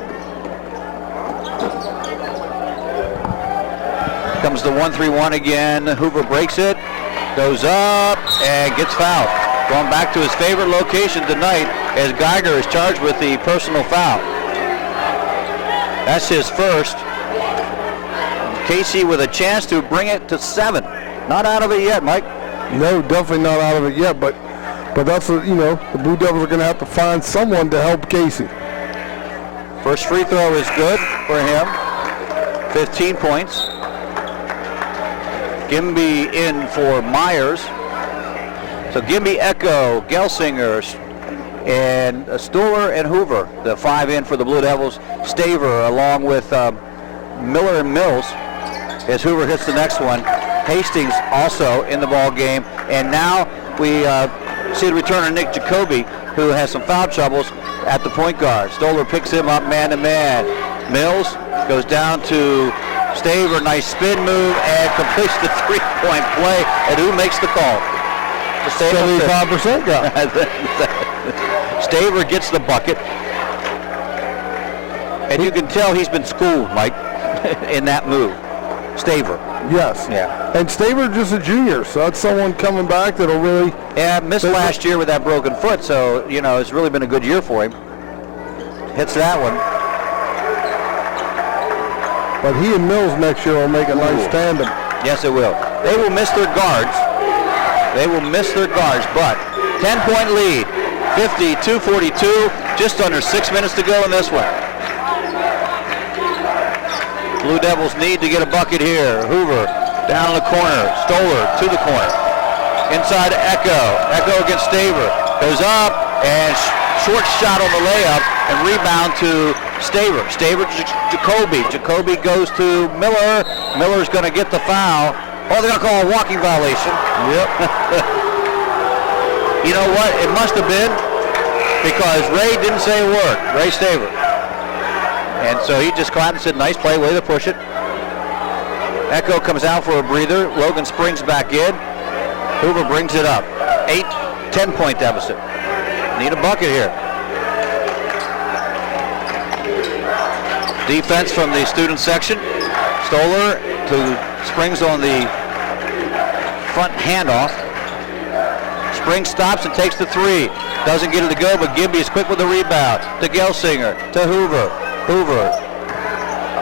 Comes the 1-3-1 again. Hoover breaks it, goes up, and gets fouled. Going back to his favorite location tonight as Geiger is charged with the personal foul. That's his first. Casey with a chance to bring it to 7. Not out of it yet, Mike. No, definitely not out of it yet, but that's the Blue Devils are going to have to find someone to help Casey. First free throw is good for him. 15 points. Gemby in for Myers. So Gemby, Echo, Gelsinger, and Stoller and Hoover, the 5 in for the Blue Devils. Staver along with Miller and Mills as Hoover hits the next one. Hastings also in the ball game. And now we see the returner Nick Jacoby, who has some foul troubles at the point guard. Stoller picks him up man-to-man. Mills goes down to Staver, nice spin move, and completes the three-point play. And who makes the call? 75% guy. Staver gets the bucket. And you can tell he's been schooled, Mike, in that move. Staver. Yes. Yeah. And Staver just a junior, so that's someone coming back that'll really... Yeah, missed last year with that broken foot, so, it's really been a good year for him. Hits that one. But he and Mills next year will make a nice tandem. Yes, it will. They will miss their guards. But 10-point lead. 52-42. Just under 6 minutes to go in this one. Blue Devils need to get a bucket here. Hoover down in the corner. Stoller to the corner. Inside Echo. Echo against Staver. Goes up and short shot on the layup and rebound to Staver. Staver to Jacoby. Jacoby goes to Miller. Miller's going to get the foul. Oh, they're going to call a walking violation. Yep. You know what? It must have been because Ray didn't say a word. Ray Staver. And so he just clapped and said, nice play, way to push it. Echo comes out for a breather. Logan springs back in. Hoover brings it up. 10-point deficit. Need a bucket here. Defense from the student section. Stoller springs on the front handoff. Springs stops and takes the 3. Doesn't get it to go, but Gibby is quick with the rebound. To Gelsinger, to Hoover. Hoover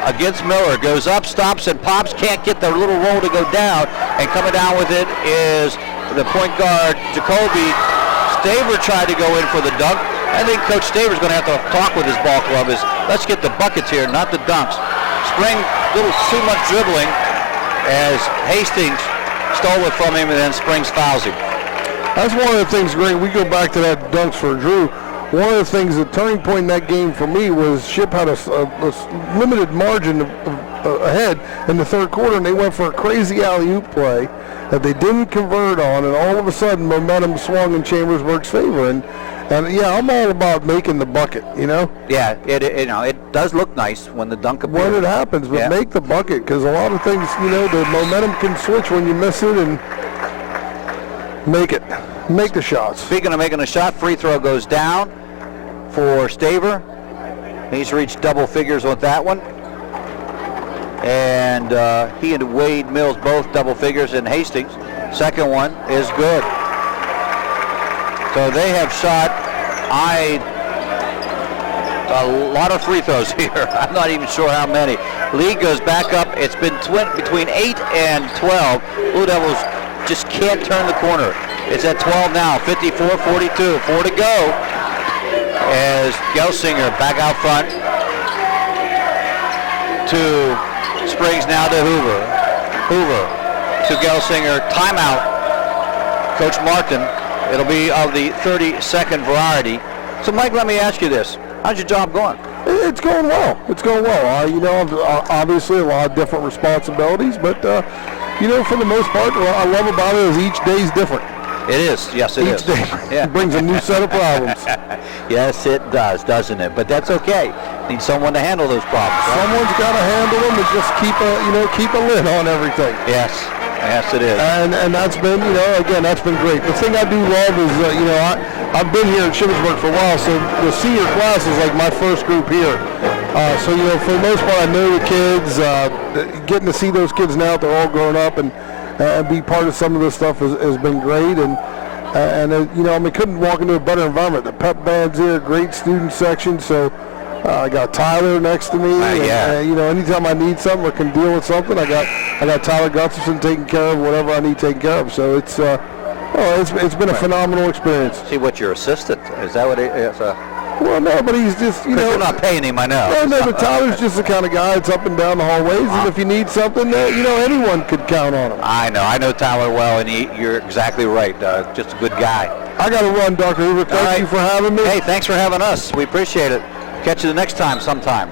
against Miller, goes up, stops, and pops. Can't get the little roll to go down. And coming down with it is the point guard, Jacoby. Staver tried to go in for the dunk. I think Coach Staver's going to have to talk with his ball club. Let's get the buckets here, not the dunks. Spring, little too much dribbling as Hastings stole it from him, and then Springs fouls him. That's one of the things, Greg, we go back to that dunks for Drew. One of the things, the turning point in that game for me was Ship had a limited margin ahead in the third quarter, and they went for a crazy alley-oop play that they didn't convert on, and all of a sudden momentum swung in Chambersburg's favor. And And yeah, I'm all about making the bucket, you know. Yeah, it does look nice when the dunk appears. When it happens, but make the bucket, because a lot of things, you know, the momentum can switch when you miss it, and make the shots. Speaking of making a shot, free throw goes down for Staver. He's reached double figures with that one. And he and Wade Mills both double figures in Hastings. Second one is good. So they have shot a lot of free throws here. I'm not even sure how many. Lead goes back up. It's been between 8 and 12. Blue Devils just can't turn the corner. It's at 12 now, 54-42. 4 to go as Gelsinger back out front to Springs, now to Hoover. Hoover to Gelsinger. Timeout. Coach Martin. It'll be of the 30-second variety. So, Mike, let me ask you this. How's your job going? It's going well. It's going well. You know, obviously a lot of different responsibilities, but, you know, for the most part, what I love about it is each day's different. It is. Yes, it is. Each day brings a new set of problems. Yes, it does, doesn't it? But that's okay. Need someone to handle those problems. Right? Someone's got to handle them and just keep a lid on everything. Yes. Yes, it is. And that's been, you know, again, that's been great. The thing I do love is, you know, I've been here in Shippensburg for a while, so the senior class is like my first group here. So, you know, for the most part, I know the kids. Getting to see those kids now, they're all grown up, and be part of some of this stuff has been great. And you know, I mean, couldn't walk into a better environment. The pep band's here, great student section, so I got Tyler next to me. And, you know, anytime I need something or can deal with something, I got Tyler Gustafson taking care of whatever I need taken care of. So it's been a phenomenal experience. See, what your assistant is that what it is? Well, no, but he's just, you know. You're not paying him, I know. No, but Tyler's just the kind of guy that's up and down the hallways, and if you need something, you know, anyone could count on him. I know Tyler well, and you're exactly right. Just a good guy. I got to run, Dr. Hoover. Thank you for having me. Hey, thanks for having us. We appreciate it. Catch you the next time sometime.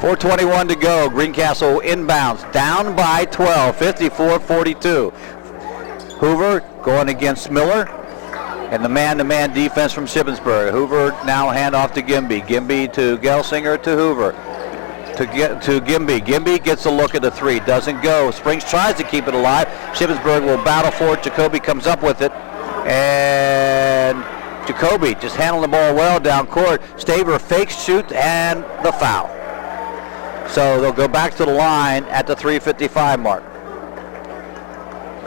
4:21 to go. Greencastle inbounds, down by 12, 54-42. Hoover going against Miller. And the man-to-man defense from Shippensburg. Hoover now hand off to Gimby. Gimby to Gelsinger to Hoover. To Gimby. Gimby gets a look at the three. Doesn't go. Springs tries to keep it alive. Shippensburg will battle for it. Jacoby comes up with it. And Jacoby just handling the ball well down court. Staver fakes, shoot, and the foul. So they'll go back to the line at the 3:55 mark.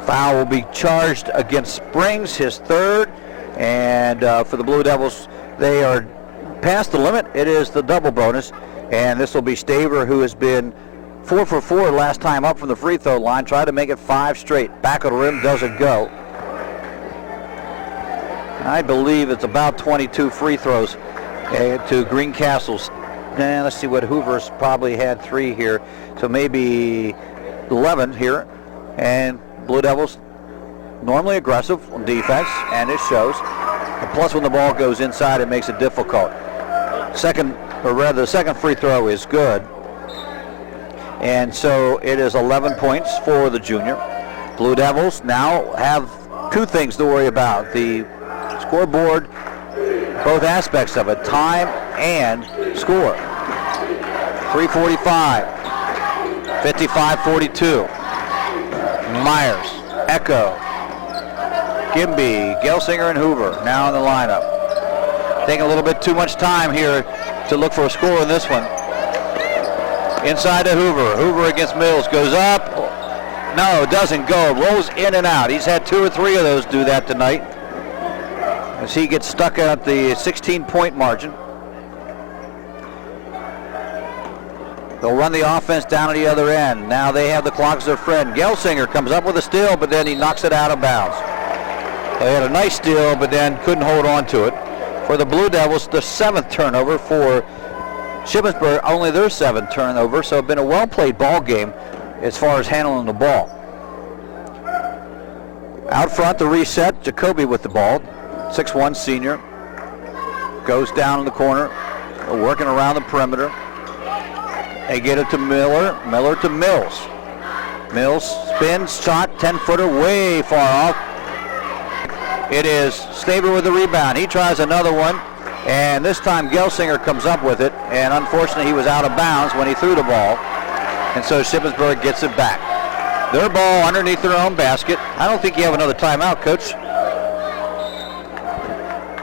Foul will be charged against Springs, his third. And for the Blue Devils, they are past the limit. It is the double bonus. And this will be Staver, who has been 4 for 4 last time up from the free throw line. Try to make it 5 straight. Back of the rim, doesn't go. I believe it's about 22 free throws to Greencastle's. Let's see what Hoover's probably had 3 here. So maybe 11 here. And Blue Devils normally aggressive on defense, and it shows. Plus, when the ball goes inside, it makes it difficult. The second free throw is good. And so it is 11 points for the junior. Blue Devils now have 2 things to worry about. The scoreboard, both aspects of it, time and score. 3:45, 55-42. Myers, Echo, Gimby, Gelsinger, and Hoover now in the lineup. Taking a little bit too much time here to look for a score in this one. Inside to Hoover. Hoover against Mills. Goes up. No, doesn't go. Rolls in and out. He's had 2 or 3 of those do that tonight. As he gets stuck at the 16-point margin. They'll run the offense down at the other end. Now they have the clock as their friend. Gelsinger comes up with a steal, but then he knocks it out of bounds. They had a nice steal, but then couldn't hold on to it. For the Blue Devils, the 7th turnover. For Shippensburg, only their 7th turnover, so it's been a well-played ball game as far as handling the ball. Out front, the reset, Jacoby with the ball. 6'1" senior. Goes down in the corner, working around the perimeter. They get it to Miller. Miller to Mills. Mills spins, shot, 10-footer, way far off. It is Staber with the rebound. He tries another one, and this time Gelsinger comes up with it, and unfortunately he was out of bounds when he threw the ball, and so Shippensburg gets it back. Their ball underneath their own basket. I don't think you have another timeout, Coach,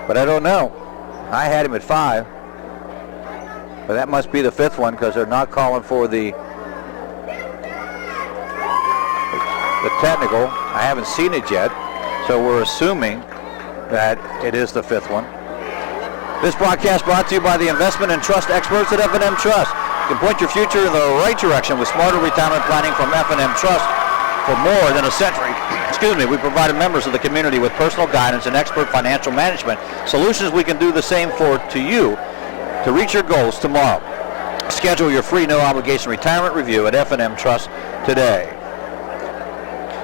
but I don't know. I had him at 5, but that must be the 5th one because they're not calling for the technical. I haven't seen it yet, so we're assuming that it is the 5th one. This broadcast brought to you by the investment and trust experts at F&M Trust. You can point your future in the right direction with smarter retirement planning from F&M Trust. For more than a century, we provided members of the community with personal guidance and expert financial management solutions. We can do the same to you to reach your goals tomorrow. Schedule your free no-obligation retirement review at F&M Trust today.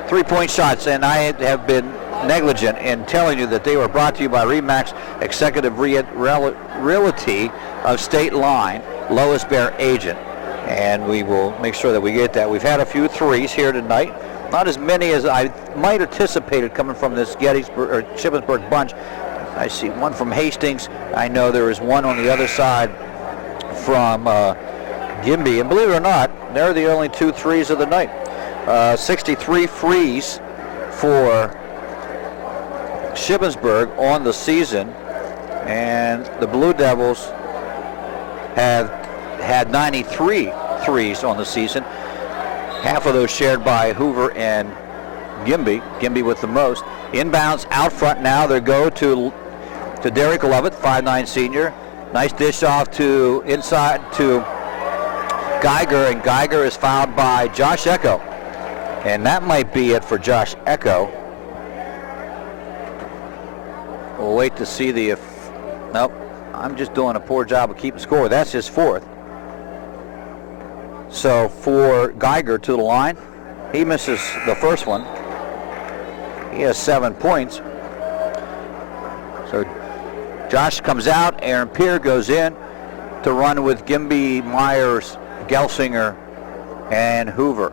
3-point shots, and I have been negligent in telling you that they were brought to you by RE/MAX Executive Realty of State Line, Lois Bear Agent, and we will make sure that we get that. We've had a few threes here tonight, not as many as I might anticipated coming from this Shippensburg bunch. I see one from Hastings. I know there is one on the other side from Gimby, and believe it or not, they're the only 2 threes of the night. 63 frees for Shippensburg on the season, and the Blue Devils have had 93 threes on the season. Half of those shared by Hoover and Gimby. Gimby with the most. Inbounds out front now. They go to Derek Lovett, 5'9" senior. Nice dish off to inside to Geiger, and Geiger is fouled by Josh Echo. And that might be it for Josh Echo. We'll wait to see nope, I'm just doing a poor job of keeping score. That's his 4th. So for Geiger to the line, he misses the first one. He has 7 points. So Josh comes out, Aaron Peer goes in to run with Gimby, Myers, Gelsinger, and Hoover.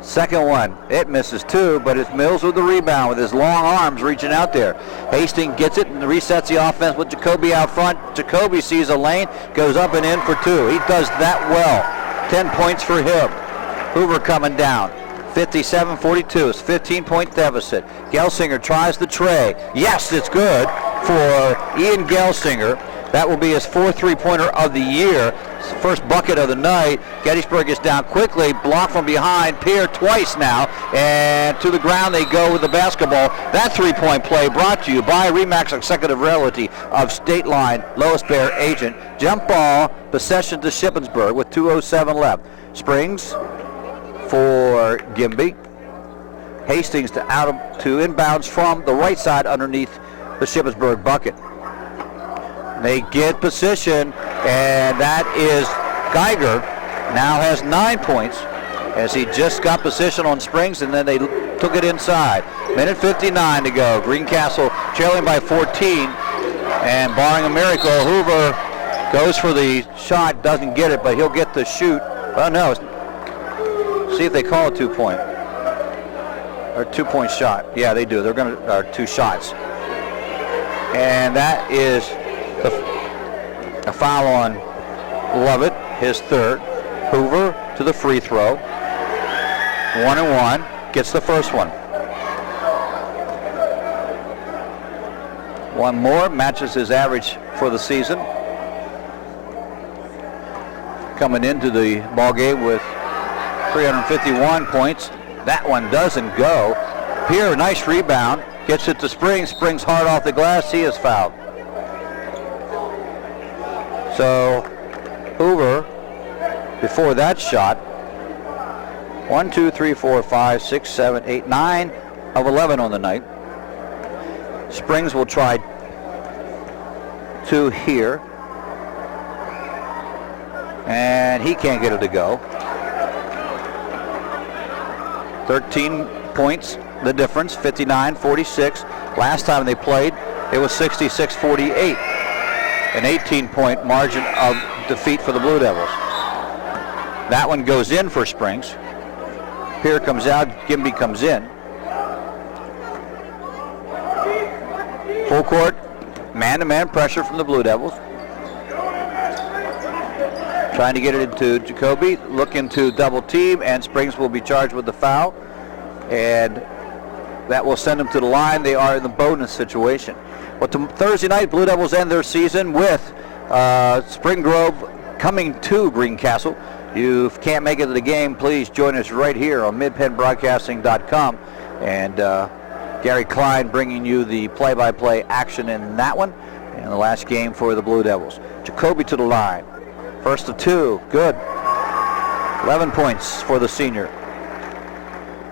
Second one, it misses 2, but it's Mills with the rebound with his long arms reaching out there. Hastings gets it and resets the offense with Jacoby out front. Jacoby sees a lane, goes up and in for 2. He does that well. 10 points for him. Hoover coming down. 57-42, it's 15-point deficit. Gelsinger tries the tray. Yes, it's good for Ian Gelsinger. That will be his 4th three-pointer of the year. First bucket of the night. Gettysburg is down quickly, blocked from behind. Peer twice now, and to the ground they go with the basketball. That 3-point play brought to you by RE/MAX Executive Realty of State Line, Lois Bear Agent. Jump ball, possession to Shippensburg with 2:07 left. Springs for Gimby. Hastings to inbounds from the right side underneath the Shippensburg bucket. They get position, and that is Geiger. Now has 9 points as he just got position on Springs, and then they took it inside. Minute 59 to go. Greencastle trailing by 14, and barring a miracle, Hoover goes for the shot, doesn't get it, but he'll get the shoot. Well, no. See if they call a 2-point. Or 2-point shot. Yeah, they do. They're going to 2 shots. And that is a foul on Lovett, his 3rd. Hoover to the free throw. 1-1, gets the first one. One more, matches his average for the season. Coming into the ball game with 351 points. That one doesn't go. Here, nice rebound. Gets it to Springs. Springs hard off the glass. He is fouled. So Hoover, before that shot, 1, 2, 3, 4, 5, 6, 7, 8, 9 of 11 on the night. Springs will try 2 here. And he can't get it to go. 13 points, the difference, 59-46. Last time they played, it was 66-48. An 18-point margin of defeat for the Blue Devils. That one goes in for Springs. Peer comes out, Gimby comes in. Full court, man-to-man pressure from the Blue Devils. Trying to get it into Jacoby, looking to double team, and Springs will be charged with the foul. And that will send them to the line. They are in the bonus situation. But Thursday night, Blue Devils end their season with Spring Grove coming to Greencastle. You can't make it to the game, please join us right here on midpenbroadcasting.com. And Gary Klein bringing you the play-by-play action in that one. And the last game for the Blue Devils. Jacoby to the line. First of two, good. 11 points for the senior.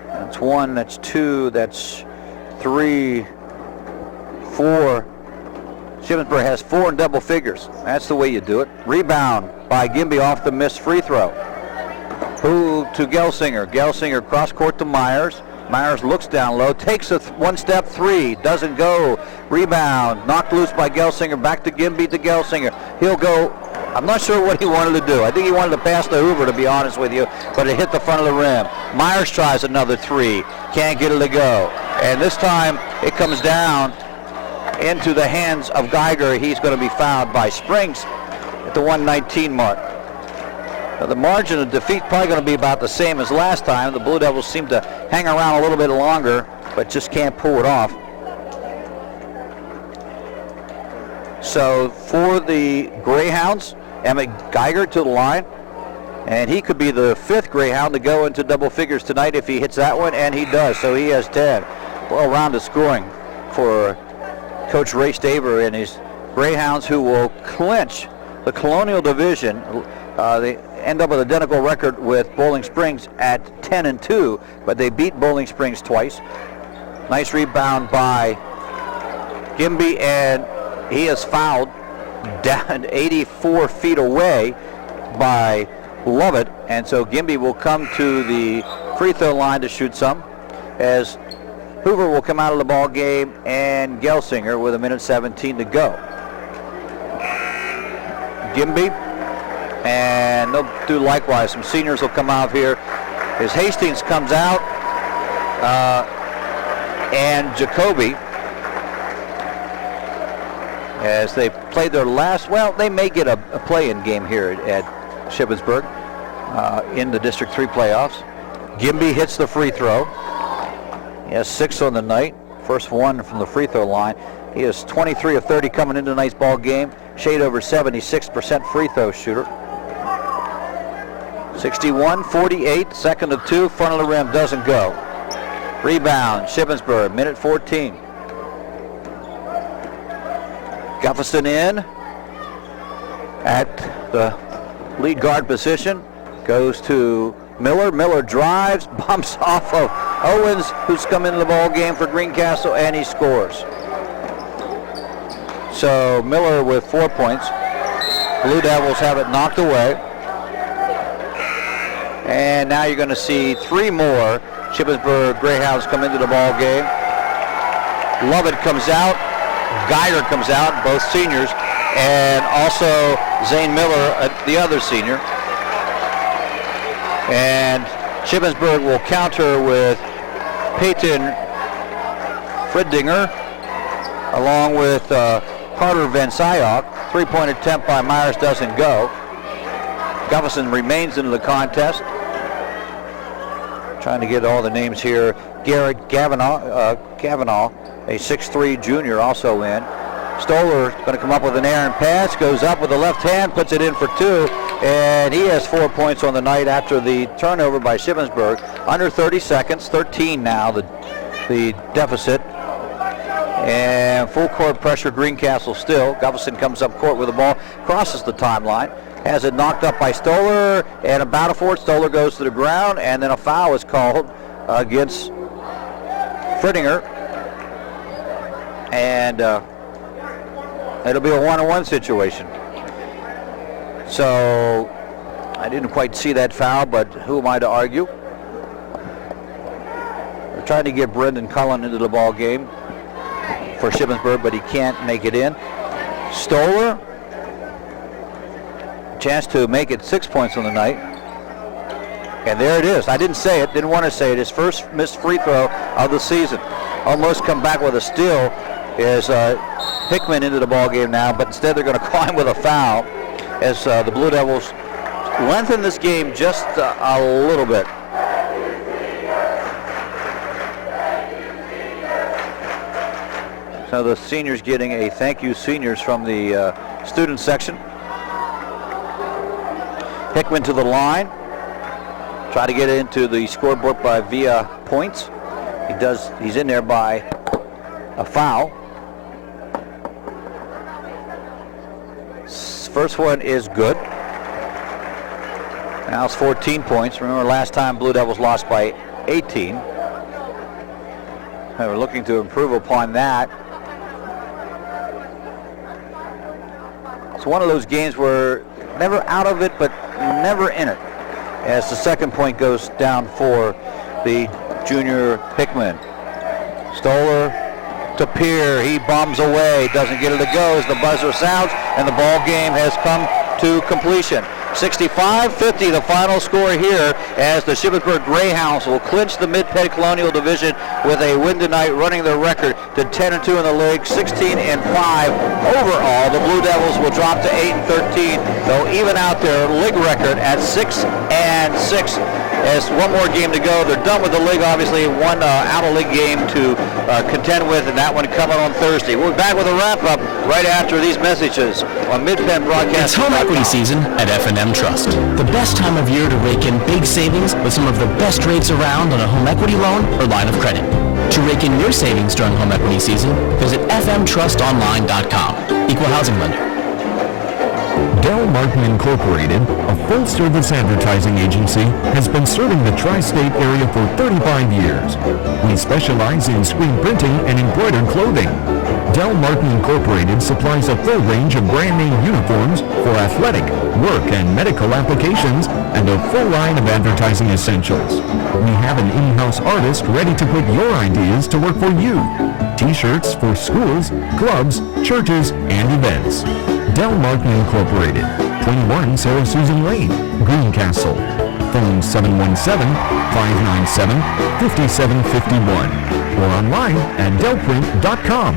That's one, that's two, that's three, four. Shippensburg has four in double figures. That's the way you do it. Rebound by Gimby off the missed free throw. Who to Gelsinger. Gelsinger cross court to Myers. Myers looks down low, takes a one-step three, doesn't go. Rebound, knocked loose by Gelsinger, back to Gimby to Gelsinger. He'll go, I'm not sure what he wanted to do. I think he wanted to pass to Hoover, to be honest with you, but it hit the front of the rim. Myers tries another three, can't get it to go. And this time it comes down into the hands of Geiger. He's going to be fouled by Springs at the 119 mark. Now, the margin of defeat probably going to be about the same as last time. The Blue Devils seem to hang around a little bit longer, but just can't pull it off. So for the Greyhounds, Emmett Geiger to the line, and he could be the fifth Greyhound to go into double figures tonight if he hits that one, and he does. So he has 10. Well-rounded scoring for Coach Ray Staver and his Greyhounds, who will clinch the Colonial Division. They end up with an identical record with Bowling Springs at 10-2, but they beat Bowling Springs twice. Nice rebound by Gimby, and he is fouled down 84 feet away by Lovett, and so Gimby will come to the free throw line to shoot some, as Hoover will come out of the ball game, and Gelsinger with 1:17 to go. Gimby, and they'll do likewise. Some seniors will come out here as Hastings comes out, and Jacoby, as they played their last, well, they may get a play-in game here at Shippensburg in the District 3 playoffs. Gimby hits the free throw. He has 6 on the night, first one from the free throw line. He is 23 of 30 coming into tonight's ball game. Shade over 76% free throw shooter. 61-48, second of two, front of the rim, doesn't go. Rebound, Shippensburg, minute 14. Gufferson in at the lead guard position, goes to Miller. Miller drives, bumps off of Owens, who's come into the ball game for Greencastle, and he scores. So Miller with 4 points. Blue Devils have it knocked away. And now you're going to see 3 more Shippensburg Greyhounds come into the ball game. Lovett comes out. Geiger comes out, both seniors, and also Zane Miller, the other senior. And Shippensburg will counter with Peyton Friedinger, along with Carter Van Syok. 3-point attempt by Myers doesn't go. Gufferson remains into the contest. Trying to get all the names here. Garrett Kavanaugh, a 6'3" junior, also in. Stoller going to come up with an errant pass, goes up with the left hand, puts it in for 2, and he has 4 points on the night after the turnover by Shippensburg. Under 30 seconds, 13 now, the deficit. And full court pressure, Greencastle still. Gufferson comes up court with the ball, crosses the timeline, has it knocked up by Stoller, and about a fourth, Stoller goes to the ground, and then a foul is called against Friedinger. And it'll be a 1-on-1 situation. So I didn't quite see that foul, but who am I to argue? They're trying to get Brendan Cullen into the ball game for Shippensburg, but he can't make it in. Stoller, chance to make it 6 points on the night. And there it is. I didn't say it, didn't want to say it. His first missed free throw of the season. Almost come back with a steal is Hickman into the ball game now, but instead they're going to call him with a foul as the Blue Devils lengthen this game just a little bit. So the seniors getting a thank you, seniors, from the student section. Hickman to the line. Try to get into the scoreboard via points. He does. He's in there by a foul. First one is good. Now it's 14 points. Remember last time Blue Devils lost by 18. We're looking to improve upon that. It's one of those games where never out of it, but never in it, as the second point goes down for the junior Hickman. Stoller to Peer. He bombs away, doesn't get it to go as the buzzer sounds, and the ball game has come to completion. 65-50 the final score here, as the Shippensburg Greyhounds will clinch the Mid-Penn Colonial Division with a win tonight, running their record to 10-2 in the league, 16-5 overall. The Blue Devils will drop to 8-13. They'll even out their league record at 6-6. As one more game to go, they're done with the league. Obviously, one out-of-league game to contend with, and that one coming on Thursday. We'll be back with a wrap-up right after these messages on Mid-Penn Broadcast. It's home equity season at F&M Trust. The best time of year to rake in big savings with some of the best rates around on a home equity loan or line of credit. To rake in your savings during home equity season, visit fmtrustonline.com. Equal housing lender. Del Martin Incorporated, a full-service advertising agency, has been serving the tri-state area for 35 years. We specialize in screen printing and embroidered clothing. Del Martin Incorporated supplies a full range of brand-name uniforms for athletic, work, and medical applications, and a full line of advertising essentials. We have an in-house artist ready to put your ideas to work for you. T-shirts for schools, clubs, churches, and events. Del Martin Incorporated, 21 Sarah Susan Lane, Greencastle. Phone 717-597-5751 or online at delprint.com.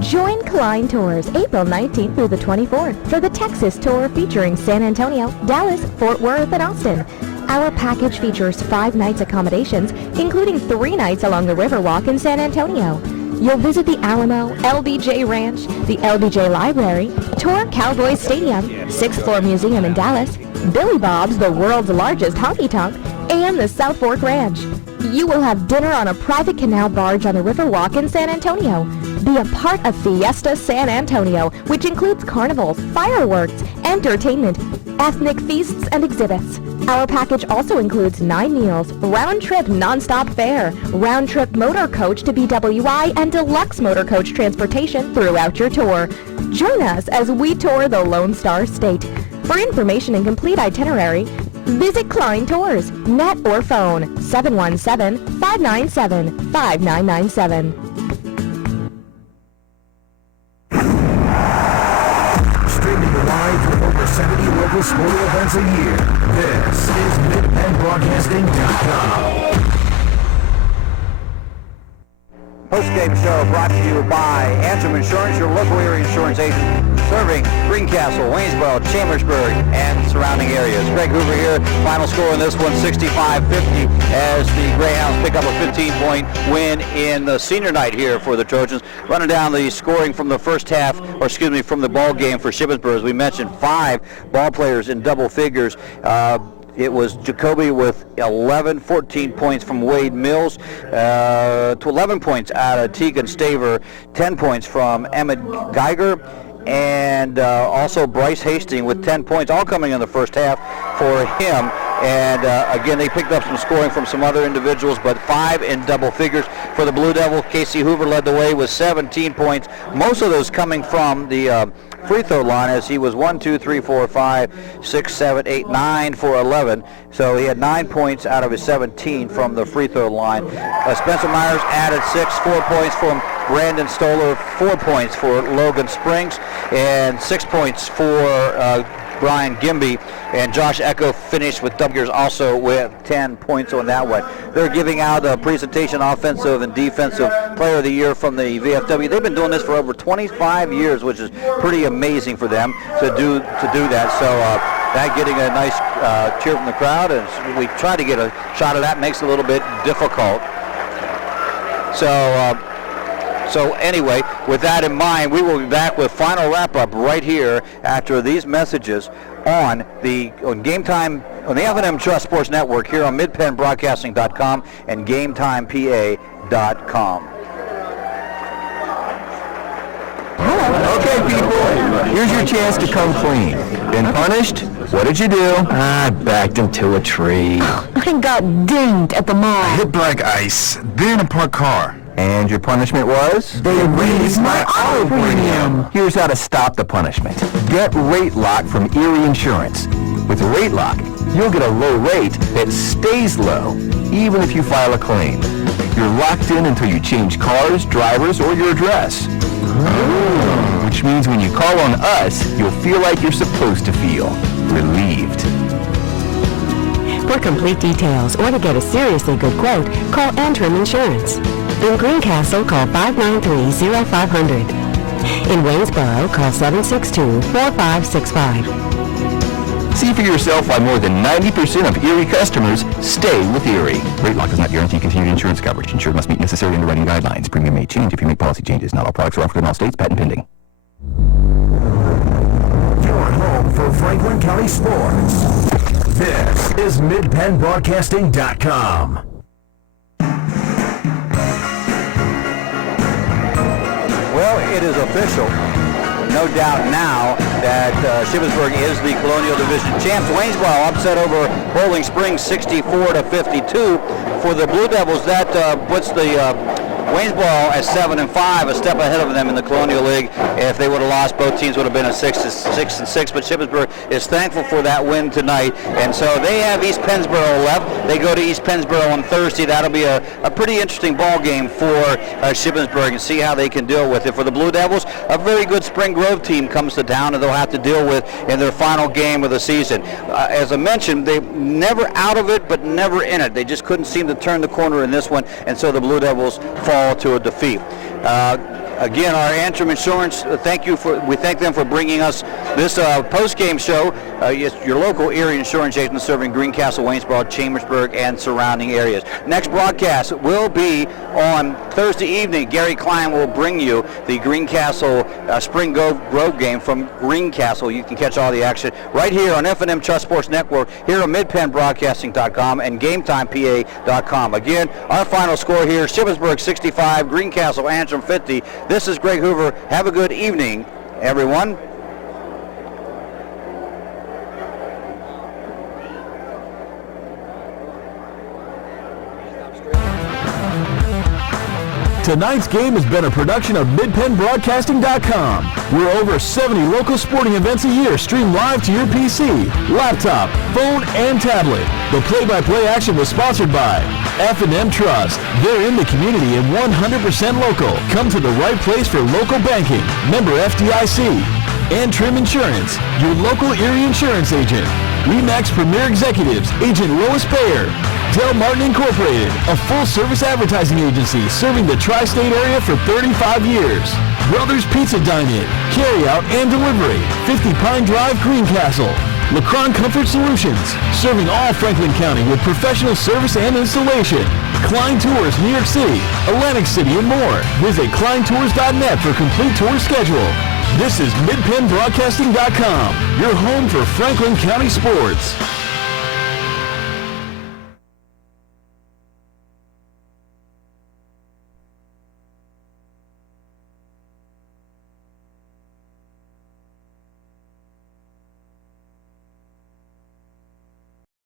Join Klein Tours April 19th through the 24th for the Texas Tour featuring San Antonio, Dallas, Fort Worth, and Austin. Our package features 5 nights accommodations, including 3 nights along the Riverwalk in San Antonio. You'll visit the Alamo, LBJ Ranch, the LBJ Library, tour Cowboys Stadium, 6th Floor Museum in Dallas, Billy Bob's, the world's largest honky-tonk, and the South Fork Ranch. You will have dinner on a private canal barge on the Riverwalk in San Antonio. Be a part of Fiesta San Antonio, which includes carnivals, fireworks, entertainment, ethnic feasts, and exhibits. Our package also includes 9 meals, round-trip non-stop fare, round-trip motor coach to BWI, and deluxe motor coach transportation throughout your tour. Join us as we tour the Lone Star State. For information and complete itinerary, visit Klein Tours, net or phone 717-597-5997. Streaming live from over 70 local sporting events a year, this is MidPennBroadcasting.com. Postgame show brought to you by Anthem Insurance, your local area insurance agent, serving Greencastle, Waynesboro, Chambersburg, and surrounding areas. Greg Hoover here. Final score in this one, 65-50, as the Greyhounds pick up a 15-point win in the senior night here for the Trojans. Running down the scoring from the first half, from the ball game for Shippensburg. As we mentioned, 5 ball players in double figures. It was Jacoby with 14 points from Wade Mills, to 11 points out of Tegan Staver, 10 points from Emmett Geiger, and also Bryce Hastings with 10 points, all coming in the first half for him. And again, they picked up some scoring from some other individuals, but 5 in double figures for the Blue Devil. Casey Hoover led the way with 17 points, most of those coming from the free throw line, as he was 1, 2, 3, 4, 5, 6, 7, 8, 9 for 11. So he had 9 points out of his 17 from the free throw line. Spencer Myers added 6, 4 points from Brandon Stoller, 4 points for Logan Springs, and 6 points for Brian Gimby, and Josh Echo finished with double gears also with 10 points on that one. They're giving out a presentation offensive and defensive player of the year from the VFW. They've been doing this for over 25 years, which is pretty amazing for them to do that. So that getting a nice cheer from the crowd, and we try to get a shot of that, makes it a little bit difficult. So anyway, with that in mind, we will be back with final wrap-up right here after these messages on Game Time on the F&M Trust Sports Network here on MidPennBroadcasting.com and GameTimePA.com. Okay, people, here's your chance to come clean. Been punished? What did you do? I backed into a tree. I got dinged at the mall. I hit black ice, then a parked car. And your punishment was? They raised my auto premium. Here's how to stop the punishment. Get Rate Lock from Erie Insurance. With Rate Lock, you'll get a low rate that stays low, even if you file a claim. You're locked in until you change cars, drivers, or your address. Which means when you call on us, you'll feel like you're supposed to feel. Relieved. For complete details or to get a seriously good quote, call Antrim Insurance. In Greencastle, call 593-0500. In Waynesboro, call 762-4565. See for yourself why more than 90% of Erie customers stay with Erie. Rate Lock does not guarantee continued insurance coverage. Insured must meet necessary underwriting guidelines. Premium may change if you make policy changes. Not all products are offered in all states. Patent pending. Your home for Franklin County sports. This is MidPennBroadcasting.com. Well, it is official. No doubt now that Shippensburg is the Colonial Division champs. Waynesboro upset over Bowling Springs 64-52. For the Blue Devils, that puts the Waynesboro at 7-5, a step ahead of them in the Colonial League. If they would have lost, both teams would have been at 6-6. But Shippensburg is thankful for that win tonight, and so they have East Pennsboro left. They go to East Pennsboro on Thursday. That'll be a pretty interesting ball game for Shippensburg, and see how they can deal with it. For the Blue Devils, a very good Spring Grove team comes to town, and they'll have to deal with in their final game of the season. As I mentioned, they never out of it, but never in it. They just couldn't seem to turn the corner in this one, and so the Blue Devils fall to a defeat. Again, our Antrim Insurance, we thank them for bringing us this post-game show. Your local Erie insurance agent serving Greencastle, Waynesboro, Chambersburg, and surrounding areas. Next broadcast will be on Thursday evening. Gary Klein will bring you the Greencastle Spring Grove game from Greencastle. You can catch all the action right here on F&M Trust Sports Network, here on MidPennBroadcasting.com and GameTimePA.com. Again, our final score here, Shippensburg 65, Greencastle-Antrim 50. This is Greg Hoover. Have a good evening, everyone. Tonight's game has been a production of MidPennBroadcasting.com. We're over 70 local sporting events a year streamed live to your PC, laptop, phone, and tablet. The play-by-play action was sponsored by F&M Trust. They're in the community and 100% local. Come to the right place for local banking. Member FDIC. Antrim Insurance, your local Erie insurance agent. RE/MAX Premier Executives, Agent Lois Bayer. Del Martin Incorporated, a full-service advertising agency serving the tri-state area for 35 years. Brothers Pizza Dine-In, carry-out and delivery, 50 Pine Drive, Greencastle. LeCron Comfort Solutions, serving all Franklin County with professional service and installation. Klein Tours, New York City, Atlantic City, and more. Visit kleintours.net for complete tour schedule. This is MidPennBroadcasting.com, your home for Franklin County sports.